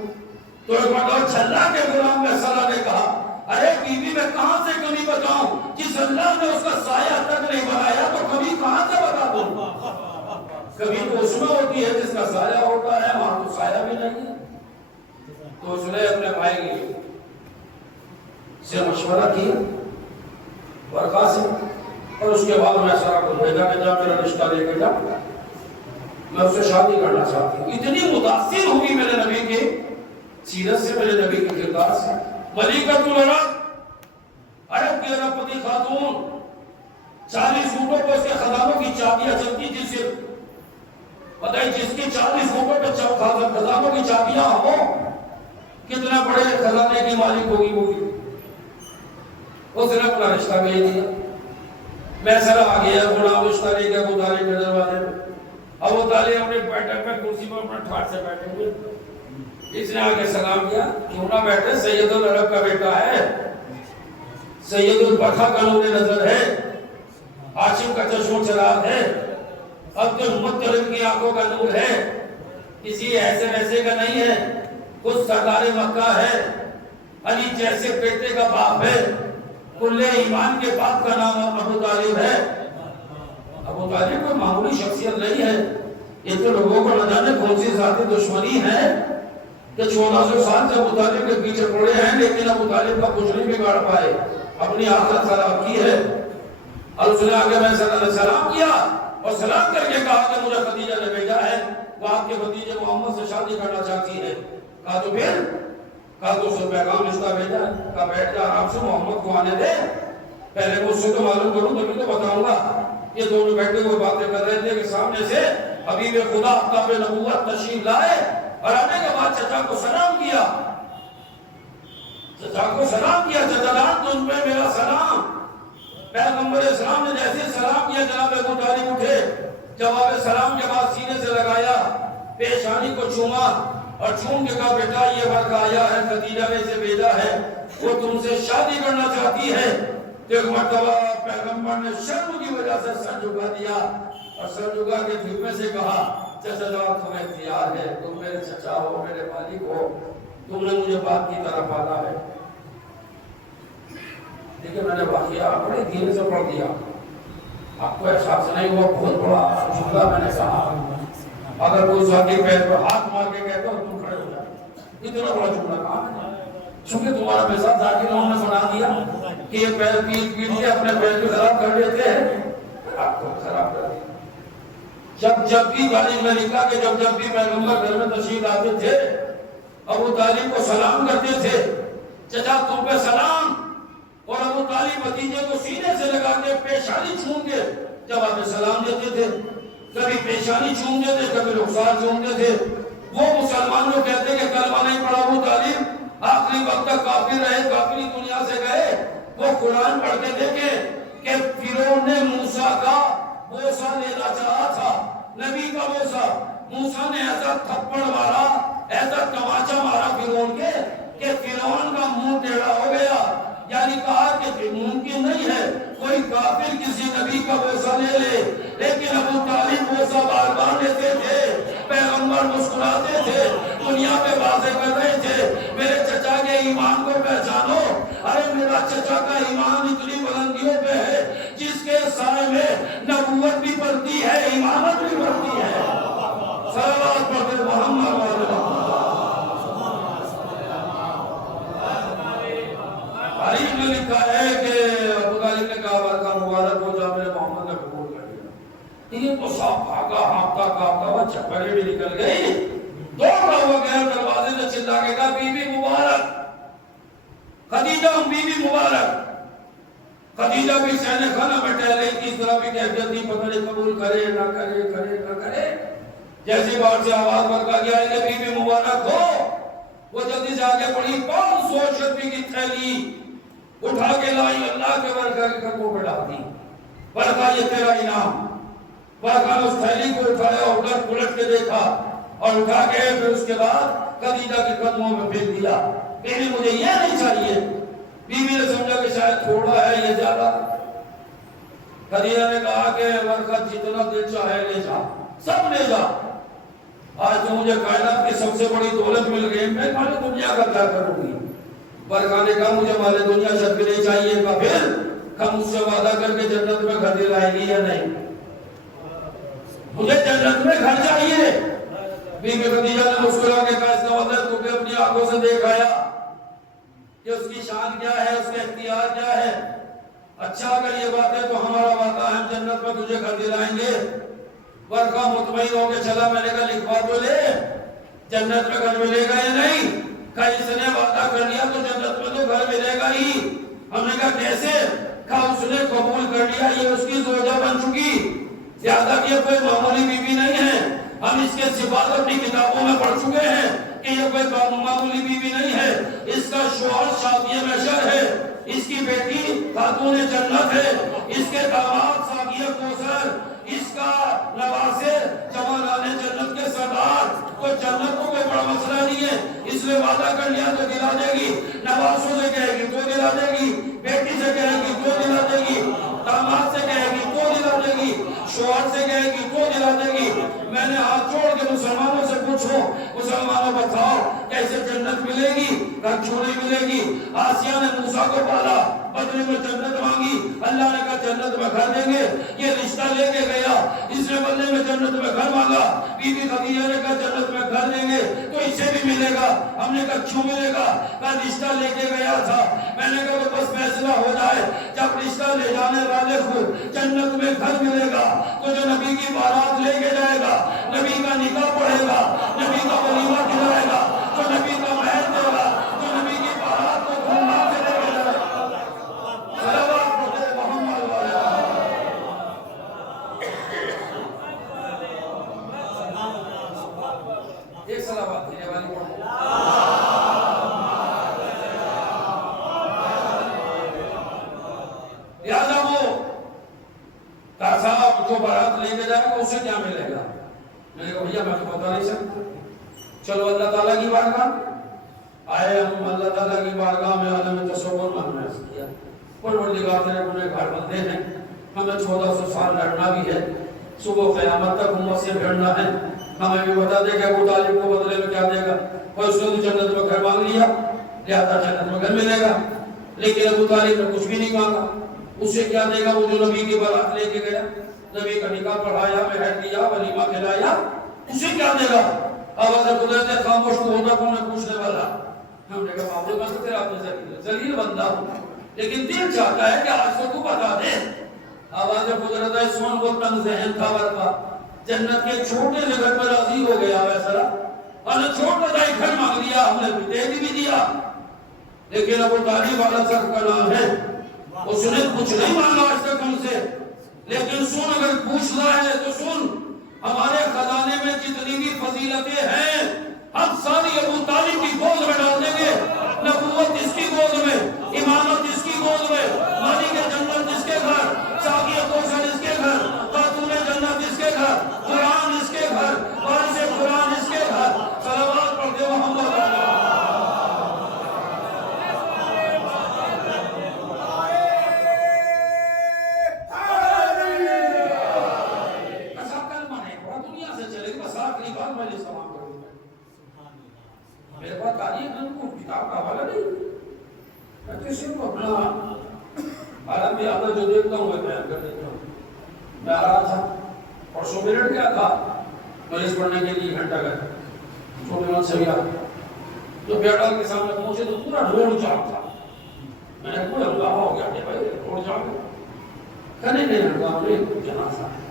تو ایک مرتبہ چھلا کے غلام میں صلاح نے کہا ارے بیوی میں کہاں سے کمی بتاؤں، جس اللہ نے اس کا سایہ تک نہیں بنایا تو کمی کہاں سے بتا دوں؟ کبھی تو اس میں ہوتی ہے جس کا سایہ ہوتا ہے، وہاں تو سایہ بھی نہیں ہے۔ تو اس نے اپنے بھائی سے مشورہ کی ورقہ سے، اور اس کے بعد میں سارا کو بھیجا کہ جا میرا رشتہ لے کے جا، میں اسے شادی کرنا چاہتی ہوں۔ اتنی متاثر ہوئی میرے نبی کے سیرت سے، میرے نبی کے کردار سے۔ ملکۃ العرب، عرب کی ارب پتی خاتون، 40 اونٹوں پر اس کے خزانوں کی چابیاں چلتی تھی، صرف بتائیے جس کی 40 اونٹوں پہ خزانوں کی چابیاں ہوں کتنے بڑے خزانے کی مالک ہوگی وہ بھی۔ اس نے اپنا رشتہ بھیج دیا، فیصلہ آ گیا، غلام رشتہ لے گیا ابو طالب کے دروازے میں۔ ابو طالب اپنے بیٹھک پہ کرسی پر اپنا ٹھاٹ سے بیٹھے ہوئے، اس نے آگے سلام کیا، کیوں نہ بیٹھے، سید العرب کا بیٹا ہے، سید البرخا کا نور نظر ہے، ہاشم کا چشم چراغ ہے، عبد المطلب کی آنکھوں کا نور ہے، کسی ایسے ویسے کا نہیں ہے، خود سردار مکہ ہے، علی جیسے بیٹے کا باپ ہے، کل ایمان کے باپ کا نام ابو طالب ہے۔ ابو طالب کوئی معمولی شخصیت نہیں ہے، یہ تو لوگوں کو نہ جانے کون سی ذاتی دشمنی ہے کہ 1400 سال سے ابو طالب کے پیچھے پڑے ہیں، لیکن ابو طالب کا کچھ نہیں بگاڑ پائے، اپنی آخرت خراب کی ہے۔ اور اس نے آگے میں سلام کیا اور سلام کر کے کہا کہ مجھے خدیجہ نے بھیجا ہے، وہ آپ کے بھتیجے محمد سے شادی کرنا چاہتی ہے۔ کہا تو پھر، کہا تو اسے پیغام رشتہ بھیجا ہے، کہا بیٹھ جا آرام سے، محمد کو آنے دے، پہلے مجھ سے تو معلوم کروں تبھی تو بتاؤں گا۔ یہ دونوں بیٹھے ہوئے باتیں کر رہے تھے کہ سامنے سے حبیب خدا آفتاب نبوت تشریف لائے، اور آنے کے بعد چچا کو سلام کیا، چچا کو سلام کیا، چچا جان تم پہ میرا سلام۔ پیغمبر اسلام نے جیسے سلام کیا جناب ابو طالب اٹھے، جواب سلام کے بعد سینے سے لگایا، پیشانی کو چوما اور چوم کے کہا بیٹا یہ ورقہ آیا ہے، خدیجہ نے اسے بھیجا ہے، وہ تم سے شادی کرنا چاہتی ہے۔ ایک مرتبہ پیغمبر نے شرم کی وجہ سے سر جھکا دیا اور سر جھکا کے پھر سے کہا چچا جان تمہیں اختیار ہے، تم میرے چچا ہو، میرے مالک ہو، تم نے مجھے باپ کی طرح پالا ہے۔ لیکن میں نے واقعہ بڑے دھیرے سے پڑھ دیا، آپ کو احساس نہیں ہوا، بہت بڑا جملہ میں نے کہا، اگر کوئی ساتھی پیر پر ہاتھ مار کے کہتا تو تم کھڑے ہو جائے، اتنا بڑا جملہ کہا میں نے۔ چونکہ تمہارا مزاج آگے انہوں نے بنا دیا کہ یہ پیر پیٹ کے اپنے پیر کو خراب کر لیتے ہیں، آپ کو خراب کر دیا۔ جب بھی تعلیم میں لکھا کہ جب بھی پیغمبر گھر میں تشریف لاتے تھے ابو طالب کو سلام کرتے تھے، چچا تم پہ سلام، اور ابو طالب بھتیجے کو سینے سے لگا کے پیشانی چوم کے جواب سلام دیتے تھے، کبھی پیشانی چوم دیتے، کبھی رخسار چوم دیتے۔ وہ مسلمان جو کہتے کہ کلمہ نہیں پڑھا ابو طالب، آخری وقت تک کافر رہے، کافری دنیا سے گئے، وہ قرآن پڑھ کے دیکھیں کہ فرعون نے موسیٰ کا بوسہ لینا چاہا تھا، نبی کا بوسہ، موسیٰ نے ایسا تھپڑ مارا، ایسا تماچا مارا فرعون کے کہ فرعون کا منہ ٹیڑھا ہو گیا۔ یعنی کہا کہ ممکن نہیں ہے کوئی کافر کسی نبی کا بوسہ لے لے، لیکن ابو طالب بوسہ بار بار لیتے تھے، پیغمبر مسکراتے تھے، دنیا پہ واضح کر رہے تھے میرے چچا کے ایمان کو پہچانو، ارے میرا چچا کا ایمان اتنی بلندیوں پہ ہے جس کے سائے میں نبوت بھی بڑھتی ہے، امامت بھی بڑھتی ہے۔ صلوات پڑھتے محمد یہ تو صاحب بھاگا ہانکتا وہ چپڑے بھی نکل گئی، دوڑا ہوا گیا دروازے سے چلا کے کہا بی بی مبارک، خدیجہ بی بی مبارک۔ خدیجہ بھی سہنے خانہ میں ٹہلے کی، اس طرح بھی کیفیت نہیں، پتہ نہیں قبول کرے نہ کرے، کرے نہ کرے۔ جیسے باہر سے آواز برکا گیا کہ بی بی مبارک ہو، وہ جلدی سے آگے پڑھی، 500 شربی کی تھیلی اٹھا کے لائی، اللہ کے برکا کے قدموں پہ ڈال دی۔ برکا یہ تیرا انعام۔ برکا نے اس تھیلی کو اٹھایا اور پلٹ کے دیکھا اور اٹھا کے پھر اس کے بعد خدیجہ کے قدموں میں پھینک دیا۔ بیوی مجھے یہ نہیں چاہیے۔ بیوی نے سمجھا کہ شاید تھوڑا ہے یہ زیادہ۔ خدیجہ نے کہا کہ برکت جتنا دل چاہے لے جا، سب لے جا، آج تو مجھے کائنات کی سب سے بڑی دولت مل گئی، میں مال دنیا کا کیا کروں گی؟ برکت نے کہا مجھے مال دنیا شک بھی نہیں چاہیے، کہ پھر ہم اس سے وعدہ کر کے جنت میں گھر دلائے گی یا نہیں؟ مجھے جنت میں گھر چاہیے۔ بی بی خدیجہ نے مسکرا کے کہا اس کا مطلب تو اپنی آنکھوں سے دیکھ آیا کہ اس کی شان کیا ہے، اس کے اختیار کیا ہے۔ اچھا اگر یہ بات ہے تو ہمارا وعدہ ہے، ہم جنت میں تجھے گھر دلائیں گے۔ برکا مطمئن ہو کے چلا، میں نے کہا لکھوا تو لے، جنت میں گھر ملے گا یا نہیں؟ کہا اس نے وعدہ کر لیا تو جنت میں تو گھر ملے گا ہی۔ ہم نے کہا کیسے؟ کہا اس نے قبول کر لیا، یہ اس کی زوجہ بن چکی، لہذا کہ یہ کوئی معمولی بیوی نہیں ہے۔ ہم اس کے صفات اپنی کتابوں میں پڑھ چکے ہیں کہ یہ کوئی معمولی بیوی نہیں ہے، اس کا شوہر شافعی محشر ہے، اس کی بیٹی خاتون جنت ہے، اس کے داماد ساقی کوثر، اس کا نواسے جوانان جنت کے سردار۔ تو جنت کو کوئی بڑا مسئلہ نہیں ہے، اس نے وعدہ کر لیا تو دلا دے گی۔ نواسوں سے کہے گی تو دلا دے گی، بیٹی سے کہے گی تو دلا دے گی، داماد سے کہے گی تو دلا دے گی، شوہر سے کہے گی تو دلا دے گی۔ میں نے ہاتھ چھوڑ کے مسلمانوں سے پوچھو، مسلمانوں بتاؤ کیسے جنت ملے گی؟ کیوں نہیں ملے گی؟ آسیہ نے موسیٰ کو پالا، بدلے میں جنت مانگی، اللہ نے کہا جنت میں گھر دیں گے۔ یہ رشتہ لے کے گیا، اس نے بدلے میں جنت میں گھر مانگا۔ بی بی خدیجہ نے کہا جنت میں گھر دیں گے تو اسے بھی ملے گا۔ ہم نے کہا کیوں ملے گا؟ کہا رشتہ لے کے گیا تھا۔ میں نے کہا تو بس فیصلہ ہو جائے، جب رشتہ لے جانے والے کو جنت میں گھر ملے گا تو جو نبی کی بارات لے کے جائے گا، نبی کا نکاح پڑھے گا، نبی کا ولیمہ کھلائے گا، جو نبی کا مہر دے گا، جو نبی کی بارات کو دھوم دھام سے لے کے جائے گا۔ صلوات پڑھے محمد والے۔ ایک صلوات دینے والی پڑھو۔ لہذا وہ صاحب جو بارات لے کے جائے گا اسے کیا ملے گا؟ میں نے کہا بھیا میں تو بتا نہیں سکتا۔ چلو اللہ تعالیٰ کی بارگاہ آئے، ہم اللہ تعالیٰ کی بارگاہ میں عالم تصور میں ہم نے عرض کیا، پروردگار تیرے گنہگار بندے ہیں، ہمیں 1400 سال لڑنا بھی ہے، صبح قیامت تک امت سے بھیڑنا ہے، ہمیں بھی بتا دے کہ ابو طالب کو بدلے میں کیا دے گا۔ اور اس نے تو جنت میں گھر مانگ لیا، لہذا جنت میں گھر ملے گا، لیکن ابو طالب نے کچھ بھی نہیں مانگا۔ اسے کیا دے گا؟ وہ جو نبی کی بارات لے کے گیا، نبی کا نکاح پڑھایا، مہر دیا، ولیمہ کھلایا، اسے کیا دے گا؟ آواز قدرت ہے خاموش تو ہوتا کون ہے پوچھنے والا؟ ہم نے کہا معاملے میں تو تیرا اپنے ذلیل بندہ ہوں، لیکن دل چاہتا ہے کہ آج کو تو بتا دے۔ آواز قدرت ہے سون وہ تنگ ذہن تھا ورکا، جنت کے چھوٹے سے گھر پر راضی ہو گیا ویسا، اور چھوٹا سا گھر مانگ لیا، ہم نے دے بھی دیا، لیکن ابو طالب والا سب کا نام ہے، اس نے کچھ نہیں مانگا آج تک ہم سے، لیکن سن اگر پوچھ رہا ہے تو سن، ہمارے خزانے میں جتنی بھی فضیلتیں ہیں ہم ساری ابو طالب کی گود میں ڈال دیں گے۔ نبوت اس کی گود میں، امامت اس کی گود میں، مالک جنت اس کے گھر، ساقی کوثر اس کے گھر، خاتون جنت اس کے گھر، قرآن اس کے گھر، وارث قرآن اس کے گھر۔ صلوات پڑھتے محمد میرے پاس تاریخ کو کتاب کا حوالہ نہیں، میں تو صرف اپنا عالم بھی آتا جو دیکھتا ہوں میں بیان کر دیتا ہوں۔ میں آ رہا تھا پرسوں میرٹ کیا تھا مریض پڑھنے کے لیے گھنٹہ گھر چھوٹے من سے گیا تو بیٹا کے سامنے پہنچے تو پورا روڈ جام تھا۔ میں نے پورا ہنگامہ ہو گیا کہ بھائی روڈ جام ہے، کہنے نہیں ہنگامہ نہیں جنازہ ہے۔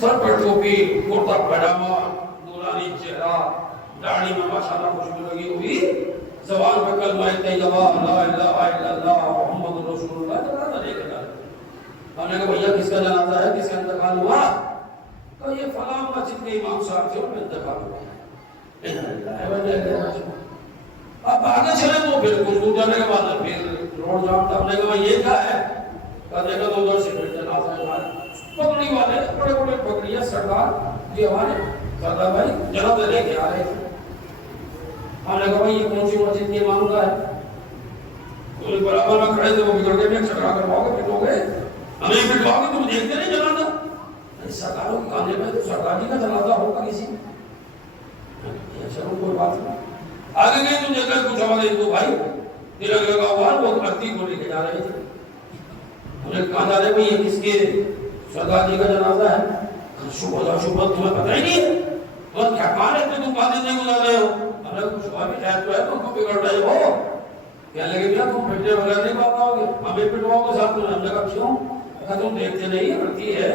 سر پر ٹوپی، کرتا پائجامہ، نورانی چہرہ، داڑھی میں ماشاءاللہ خوشبو لگی ہوئی، زبان پہ کلمہ طیبہ لا الہ الا اللہ محمد رسول اللہ جنازہ لے کے جا رہے ہیں۔ ہم نے کہا بھیا کس کا جنازہ ہے، کس کا انتقال ہوا؟ تو یہ فلاں مسجد کے امام صاحب تھے، ان میں انتقال ہوا ہے۔ اب آگے چلے تو پھر کچھ دور جانے کے بعد پھر روڈ جام تھا۔ ہم نے کہا یہ کیا ہے؟ کہا دیکھا تو ادھر سے پھر جنازہ ہمارے پگڑی والے، بڑے بڑے پگڑیاں سردار جی ہمارے سردار بھائی جنازہ لے کے آ رہے تھے۔ ہم نے کہا بھائی یہ کون سی مسجد کے امام کا ہے؟ تو برابر میں کھڑے تھے، وہ بگڑ کے میں چھکڑا کرواؤ گے، پٹو گے، ہمیں پٹواؤ گے، تم دیکھتے نہیں جنازہ؟ سرکاروں کے کانے میں تو سرکار جی کا جنازہ ہوگا کسی، چلو کوئی بات نہیں۔ آگے گئے تو دیکھا کچھ ہمارے دو بھائی تلک لگا ہوا وہ ارتی کو لے کے جا رہے تھے۔ انہیں کہا جا رہے بھائی یہ کس کے سرکار جی کا جنازہ ہے؟ شبہ تمہیں پتہ ہی نہیں ہے؟ اور کیا کہا رہے تھے تم باتیں نہیں گزار رہے ہو؟ ہمیں کچھ شبہ بھی خیر تو ہے، تم کو بگڑ رہے ہو؟ کہنے لگے بھیا تم پھٹے وغیرہ نہیں پاؤ گے، ہمیں پٹواؤ گے ساتھ میں؟ ہم نے کہا کیوں؟ کہا تم دیکھتے نہیں ارتی ہے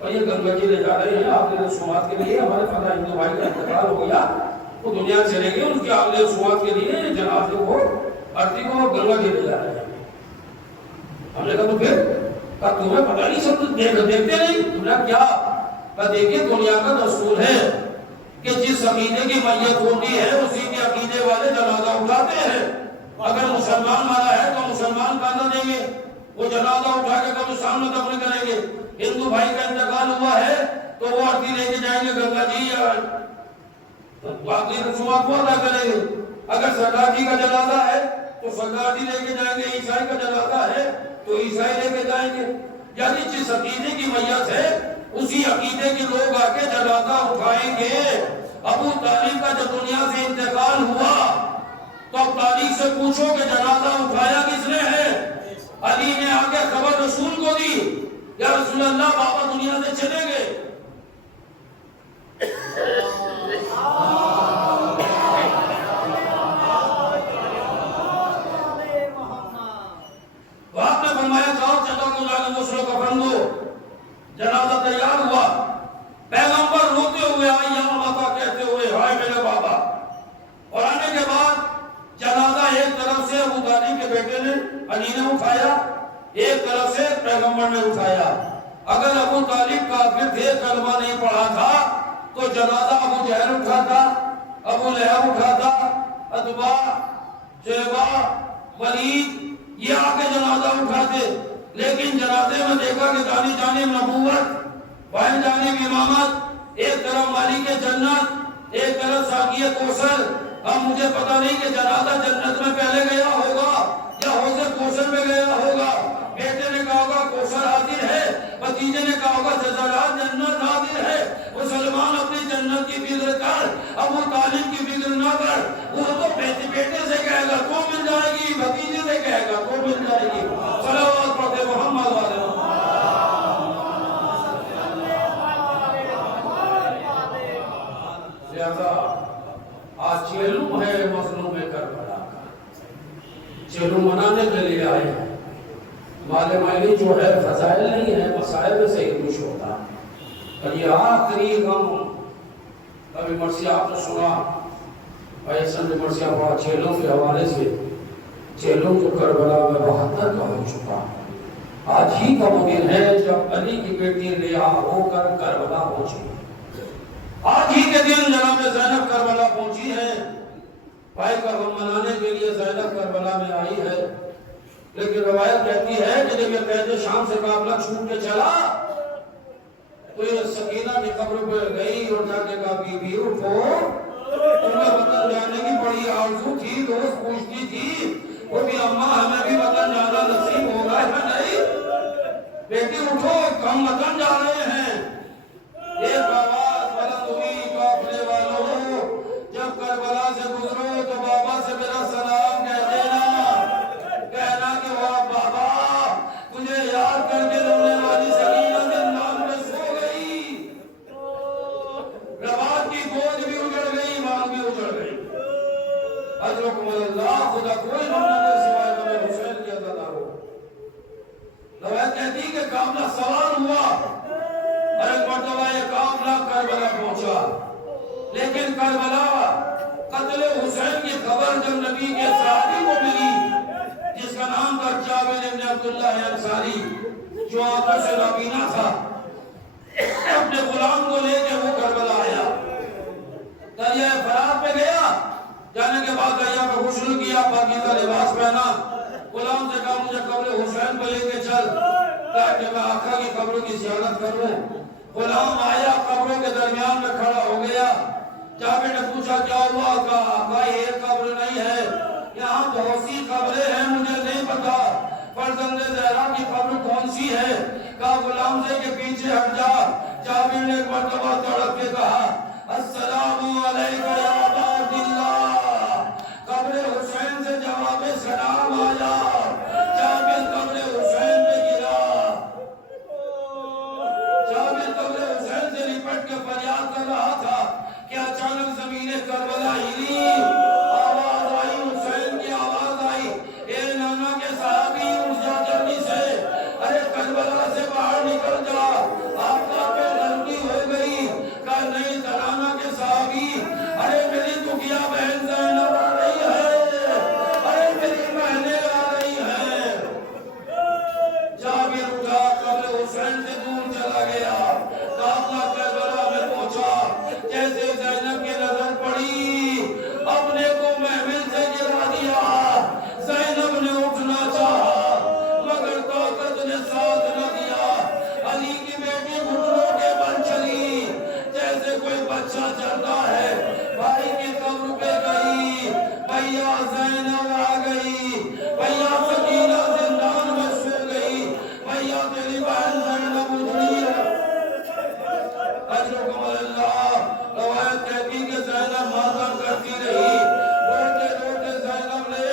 اور یہ گنگا جی لے جا رہے ہیں آپ کے رسومات کے لیے، ہمارے فلاں ہندو بھائی کا انتقال ہو گیا، وہ دنیا چلے گئے، ان کی آپ کے رسومات کے لیے جنازے کو ارتی کو گنگا جی لے جا رہے ہیں۔ ہم نے کہا تو پھر؟ کہا تمہیں پتہ نہیں سب دیکھتے نہیں؟ تم نے کیا؟ کہا دیکھیے دنیا کا دستور ہے کہ جس عقیدے کی میت ہوتی ہے اسی کے عقیدے والے جنازہ اٹھاتے ہیں۔ اگر مسلمان مارا ہے تو مسلمان کاندھا دیں گے، وہ جنازہ اٹھا کے کبھی سامنے دفن کریں گے۔ ہندو بھائی کا انتقال ہوا ہے تو وہ ارتی لے کے جائیں گے گنگا جی یا باقی رسومات کو ادا کریں گے۔ اگر سرکار جی کا جنازہ ہے تو سرکار جی لے کے جائیں گے، عیسائی کا جنازہ ہے تو عیسائی لے کے جائیں گے۔ یعنی جس عقیدے کی میت ہے اسی عقیدے کے لوگ آ کے جنازہ اٹھائیں گے۔ ابو طالب کا جب دنیا سے انتقال ہوا تو اب تاریخ سے پوچھو کہ جنازہ اٹھایا کس نے ہے؟ علی نے آ کے خبر رسول کو دی، یا رسول اللہ بابا دنیا سے چلے گئے۔ تو آپ نے فرمایا جاؤ چلو کو جا کے غسل و کفن دو۔ جنازہ تیار ہوا، پیغمبر روتے ہوئے آئی یا ماتا کہتے ہوئے ہائے میرے بابا، اور آنے کے بعد جنازہ ایک طرف سے ابو طالب کے بیٹے نے علی نے اٹھایا، ایک طرف سے پیغمبر نے اٹھایا۔ اگر ابو طالب کافر تھے، کلمہ نہیں پڑھا تھا تو جنازہ ابو جہل اٹھاتا، ابو لہب اٹھاتا، اتبا، شیبہ، ولید یہ آ کے جنازہ اٹھاتے۔ لیکن جنازے میں دیکھا کہ دانی جانب نبوت، بائیں جانب امامت، ایک طرف مالک جنت، ایک طرف ساقی کوثر۔ اب مجھے پتا نہیں کہ جنازہ جنت میں پہلے گیا ہوگا یا حوض کوثر میں گیا ہوگا۔ بیٹے نے کہا ہوگا کوثر حاضر ہے، بھتیجے نے کہا ہوگا جزارات جنت حاضر ہے۔ مسلمان اپنی جنت کی فکر کر، ابو طالب کی فکر نہ کر۔ وہ تو بیٹے سے کہے گا تو مل جائے گی، بھتیجے سے کہے گا تو مل جائے گی۔ صلوات پڑھتے محمد والے آج چیلو ہے مظلوم کربلا کا، چیلو منانے کے لیے آئے ہیں۔ مال مالی جو ہے فضائل نہیں ہے، مسائل سے ہی کچھ ہوتا ہے۔ اور یہ آخری غم، کبھی مرثیہ آپ نے سنا ایسن نے مرثیہ پڑھا چیلوں کے حوالے سے، چیلوں جو کربلا میں 72 کا ہو چکا۔ آج ہی کا وہ دن ہے جب علی کی بیٹی ریا ہو کر کربلا پہنچی۔ آج ہی کے دن جناب زینب کربلا پہنچی ہے، بھائی کا غم منانے کے لیے زینب کربلا میں آئی ہے۔ لیکن روایت کہتی ہے کہ جب یہ قید شام سے قافلہ چھوٹ کے چلا تو یہ سکینہ کی قبر پہ گئی اور جا کے کہا بی بی اٹھو، تمہیں وطن جانے کی بڑی آرزو تھی، دوست پوچھتی تھی وہ بھی اماں ہمیں بھی وطن جانا نصیب ہوگا یا نہیں؟ بیٹی اٹھو ہم وطن جا رہے ہیں۔ ایک آواز بلند ہوئی قافلے والوں، جب کربلا سے گزرو تو بابا سے میرا سلام کہہ دینا، کہنا کہ واہ بابا تجھے یاد کر کے رونے والی سکینہ زندان میں سو گئی۔ روات کی گود بھی اجڑ گئی، ماں بھی اجڑ گئی۔ اجرکم اللہ، خدا کوئی محمد سوائے امام حسین کی عطا نہ ہو۔ روایت کہتی کہ قافلہ سوار ہوا اور ایک مرتبہ ایک معاملہ کربلا پہنچا، لیکن کربلا قتل حسین کی خبر جب نبی کے صحابی کو ملی جس کا نام تھا جابر بن عبداللہ انصاری، جو آنکھوں سے نابینا تھا، اپنے غلام کو لے کے وہ کربلا آیا، دریا فرات پہ گیا، جانے کے بعد دریا میں غسل کیا، پاکیزہ لباس پہنا، غلام سے کہا مجھے قبر حسین کو لے کے چل تاکہ میں آقا کی قبروں کی زیارت کروں۔ غلام آیا، قبروں کے درمیان میں کھڑا ہو گیا، جابر نے پوچھا کیا ہوا؟ کہا آقا ایک قبر نہیں ہے، یہاں بہت سی قبریں ہیں، مجھے نہیں پتا فرزند زہرا کی قبر کون سی ہے۔ کہا غلام سے کہ پیچھے ہٹ جا۔ جابر نے ایک مرتبہ تڑپ کے کہا السلام علیکہ یا ابا عبداللہ، قبر حسین سے جواب سلام آیا، جابر قبر حسین پہ گرا، جابر قبر حسین سے لپٹ کے فریاد کر رہا تھا کہ اچانک زمین کربلا ہلی، آواز آئی، حسین کی آواز آئی، اے نانا کے صحابی اٹھ جا جلدی سے، ارے کربلا سے باہر نکل جا، آفتاب پہ غلطی ہو گئی۔ کہا نہیں نانا کے صحابی، ارے میری دکھیا بہن زینب آ رہی ہے، ارے میری بہنیں آ رہی ہیں۔ جابر اٹھا، قبر حسین سے دور چلا گیا، قافلہ کربلا میں پہنچا، جیسے زینب کی نظر پڑی اپنے کو محمل سے گرا دیا۔ زینب نے اٹھنا چاہا مگر طاقت نے ساتھ نہ دیا، علی کی بیٹی گھٹنوں کے بل چلی، جیسے کوئی بچہ چلتا ہے، بھائی کی قبر پہ گئی، بھیا زینب آ گئی، بھیا سکینہ زندان میں سو گئی، بھیا تیری بہن زینب اٹھنی ہے۔ اجرکم اللہ، روایت کہتی کہ زینب ماتم کرتی رہی، روتے روتے زینب نے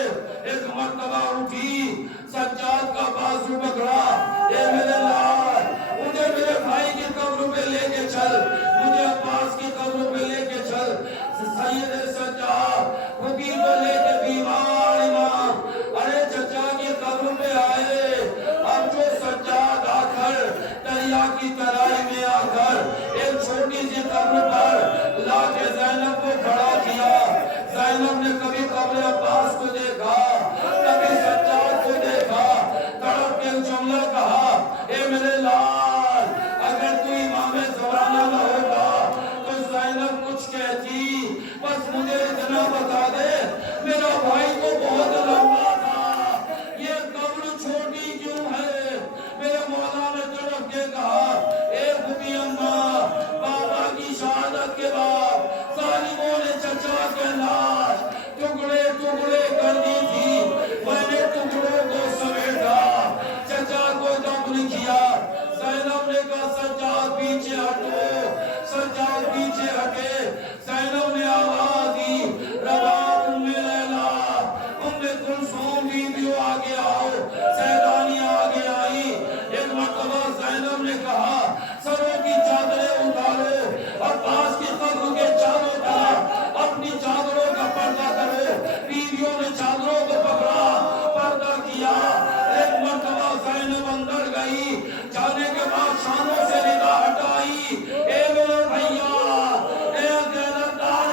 ایک مرتبہ اٹھی، سجاد کا بازو پکڑا، اے میرے لال مجھے میرے بھائی کی قبر پہ لے کے چل، مجھے عباس کی قبر پہ لے کے چل۔ سید سجاد حبیب کو لے کے بیمار امام ارے چچا کی قبر پہ آئے، اب جو سجاد آ کر دریا کی ترائی میں آ کر ایک چھوٹی سی قبر پر لا کے زینب کو کھڑا کیا۔ زینب نے کبھی قبر عباس کو دیکھا، کبھی سجاد کو دیکھا، تڑپ کے جملہ کہا اے میرے لال اگر تو امام زمانہ نہ ہوگا تو زینب کچھ کہتی، بس مجھے اتنا بتا دے میرا بھائی تو بہت لمبا تھا، یہ قبر چھوٹی کیوں ہے؟ میرے مولا نے تڑپ کے کہا اے خوبی اماں، بابا کی شہادت کے بعد ظالموں نے چچا کے لاش ٹکڑے ٹکڑے کر دی تھی، میں نے ٹکڑوں کو سمیٹا، چچا کو دفن کیا۔ زینب نے کہا سجاد پیچھے ہٹو، سجاد پیچھے ہٹے، زینب نے آواز دی رباب ام لیلا، ام کلثوم بیویوں آگے آؤ، سیدانیاں آگے آئی۔ ایک مرتبہ زینب نے کہا سروں کی چادریں اتارو، عباس کی قبر کے چاروں طرف اپنی چادروں کا پردہ کرو، بیویوں نے چادروں کو پکڑا، پردہ کیا۔ ایک مرتبہ زینب اندر گئی، جانے کے بعد شانوں سے نگاہ ہٹائی، اے میرے بھیا، اے غیرتدار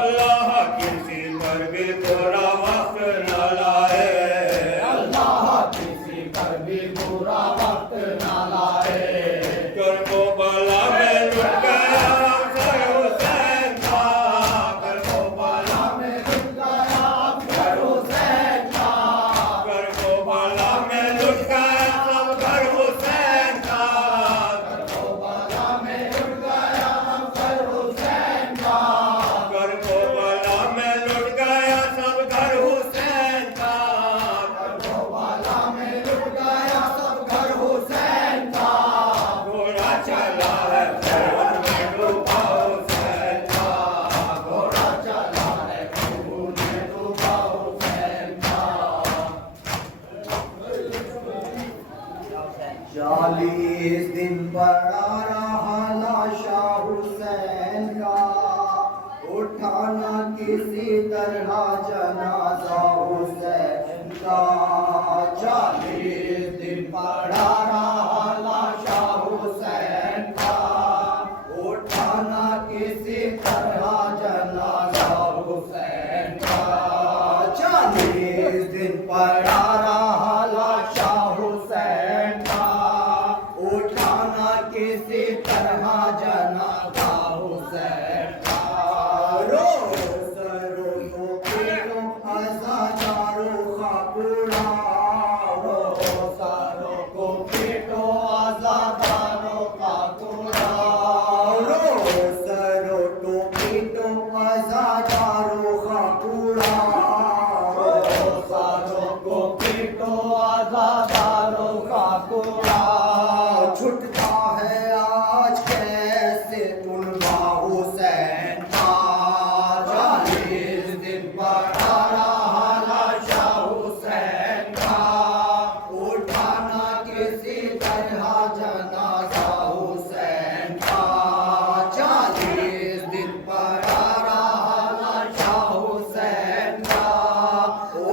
اللہ کسی پر بھی برا وقت نہ لائے، اللہ کسی پر بھی برا وقت نہ لائے، کربلا میں لٹ گیا افسر حسین کا، کربلا میں لٹ گیا افسر حسین کا، کربلا میں لٹ گیا افسر حسین کا، کربلا میں لٹ گیا افسر حسین کا، کربلا میں لٹ گیا سب گھر حسین کا، کربلا میں لٹ گیا سب گھر حسین کا، گھوڑا چلا ہے خون میں ڈوبا حسین کا، گھوڑا چلا ہے خون میں ڈوبا حسین کا، 40 دن پڑا رہا لاشا حسین کا، اٹھانا کسی طرح جنازہ حسین کا، 40 دن پڑا رہا لاشا حسین کا، اٹھانا کسی طرح جنازہ حسین کا، 40 دن پڑا رہا لاشا حسین کا، اٹھانا کسی طرح جنازہ حسین کا، روز رو پیٹو ازادارو خاکوڑا، روز رو پیٹو ازادارو خاکوڑا، روز رو پیٹو ازادارو خاکوڑا، روز رو پیٹو ازادارو خاکوڑا، چھٹتا ہے آج کیسے طلبا حسین کا، 40 دن پڑا رہا لاشا حسین کا، اٹھانا کسی طرح جنازہ حسین کا، 40 دن پڑا رہا لاشا حسین کا،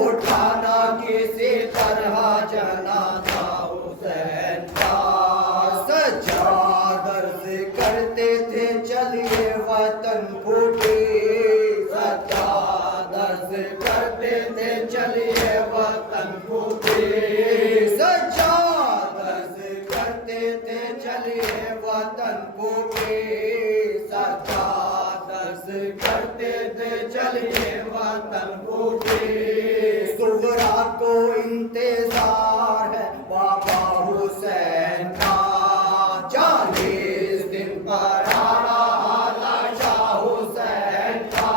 اٹھانا کسی طرح جنازہ حسین کا، سجادر سے کرتے تھے چلیے وطن پھوٹی، سجادر سے کرتے تھے چلیے وطن پھوٹی، سجادر سے کرتے تھے چلیے وطن پھوٹی، سجادر سے کرتے تھے چلیے وطن پھوٹی، صغرا کو انتظار ہے بابا حسین کا، 40 دن پڑا رہا لاشا حسین کا،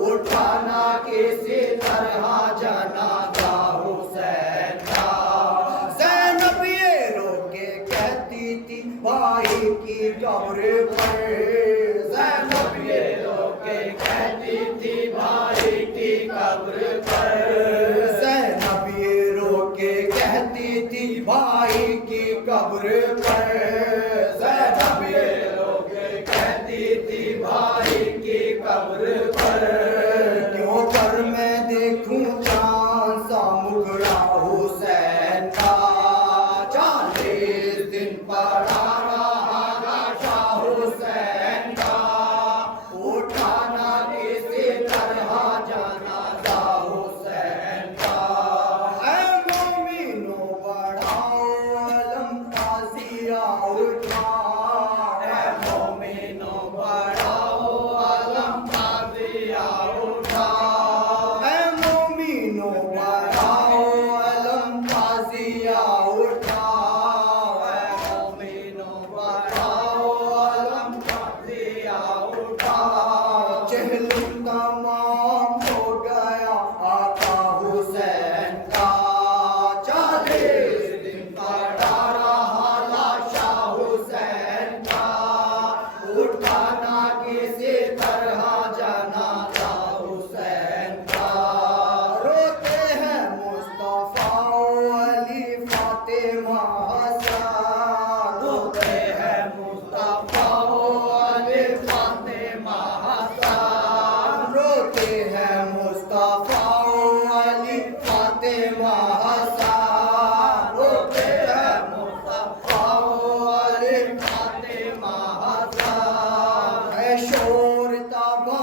اٹھانا کسی طرح جنازہ حسین کا، زینب یہ رو کے کہتی تھی بھائی کی قبر پر، زینب یہ رو کے کہتی تھی بھائی کی قبر پر، زینب یہ رو کے کہتی تھی بھائی کی قبر پر، زینب یہ رو کے کہتی تھی بھائی کی قبر پر، کیوں کر میں دیکھوں چاند سا مکھڑا حسین کا، 40 دن پڑا رہا لاشا حسین کا، اٹھانا کسی طرح جنازہ حسین کا، اے مومنو بڑھاؤ علم تازیہ اٹھاؤ، اے مومنو بڑھاؤ علم تازیہ اٹھاؤ، اے مومنو بڑھاؤ علم تازیہ اٹھاؤ، اے مومنو بڑھاؤ علم تازیہ اٹھاؤ، چہلم تمام ہو گیا آقا حسین کا، 40 دن پڑا رہا لاشا حسین کا، اٹھانا کسی طرح جنازہ حسین کا، روتے ہیں مصطفیٰ علی فاطمہ حسن، روتے ہیں مصطفیٰ علی فاطمہ حسن، روتے ہیں مصطفیٰ علی فاطمہ حسن، روتے ہیں مصطفیٰ علی فاطمہ حسن، اے شور تابا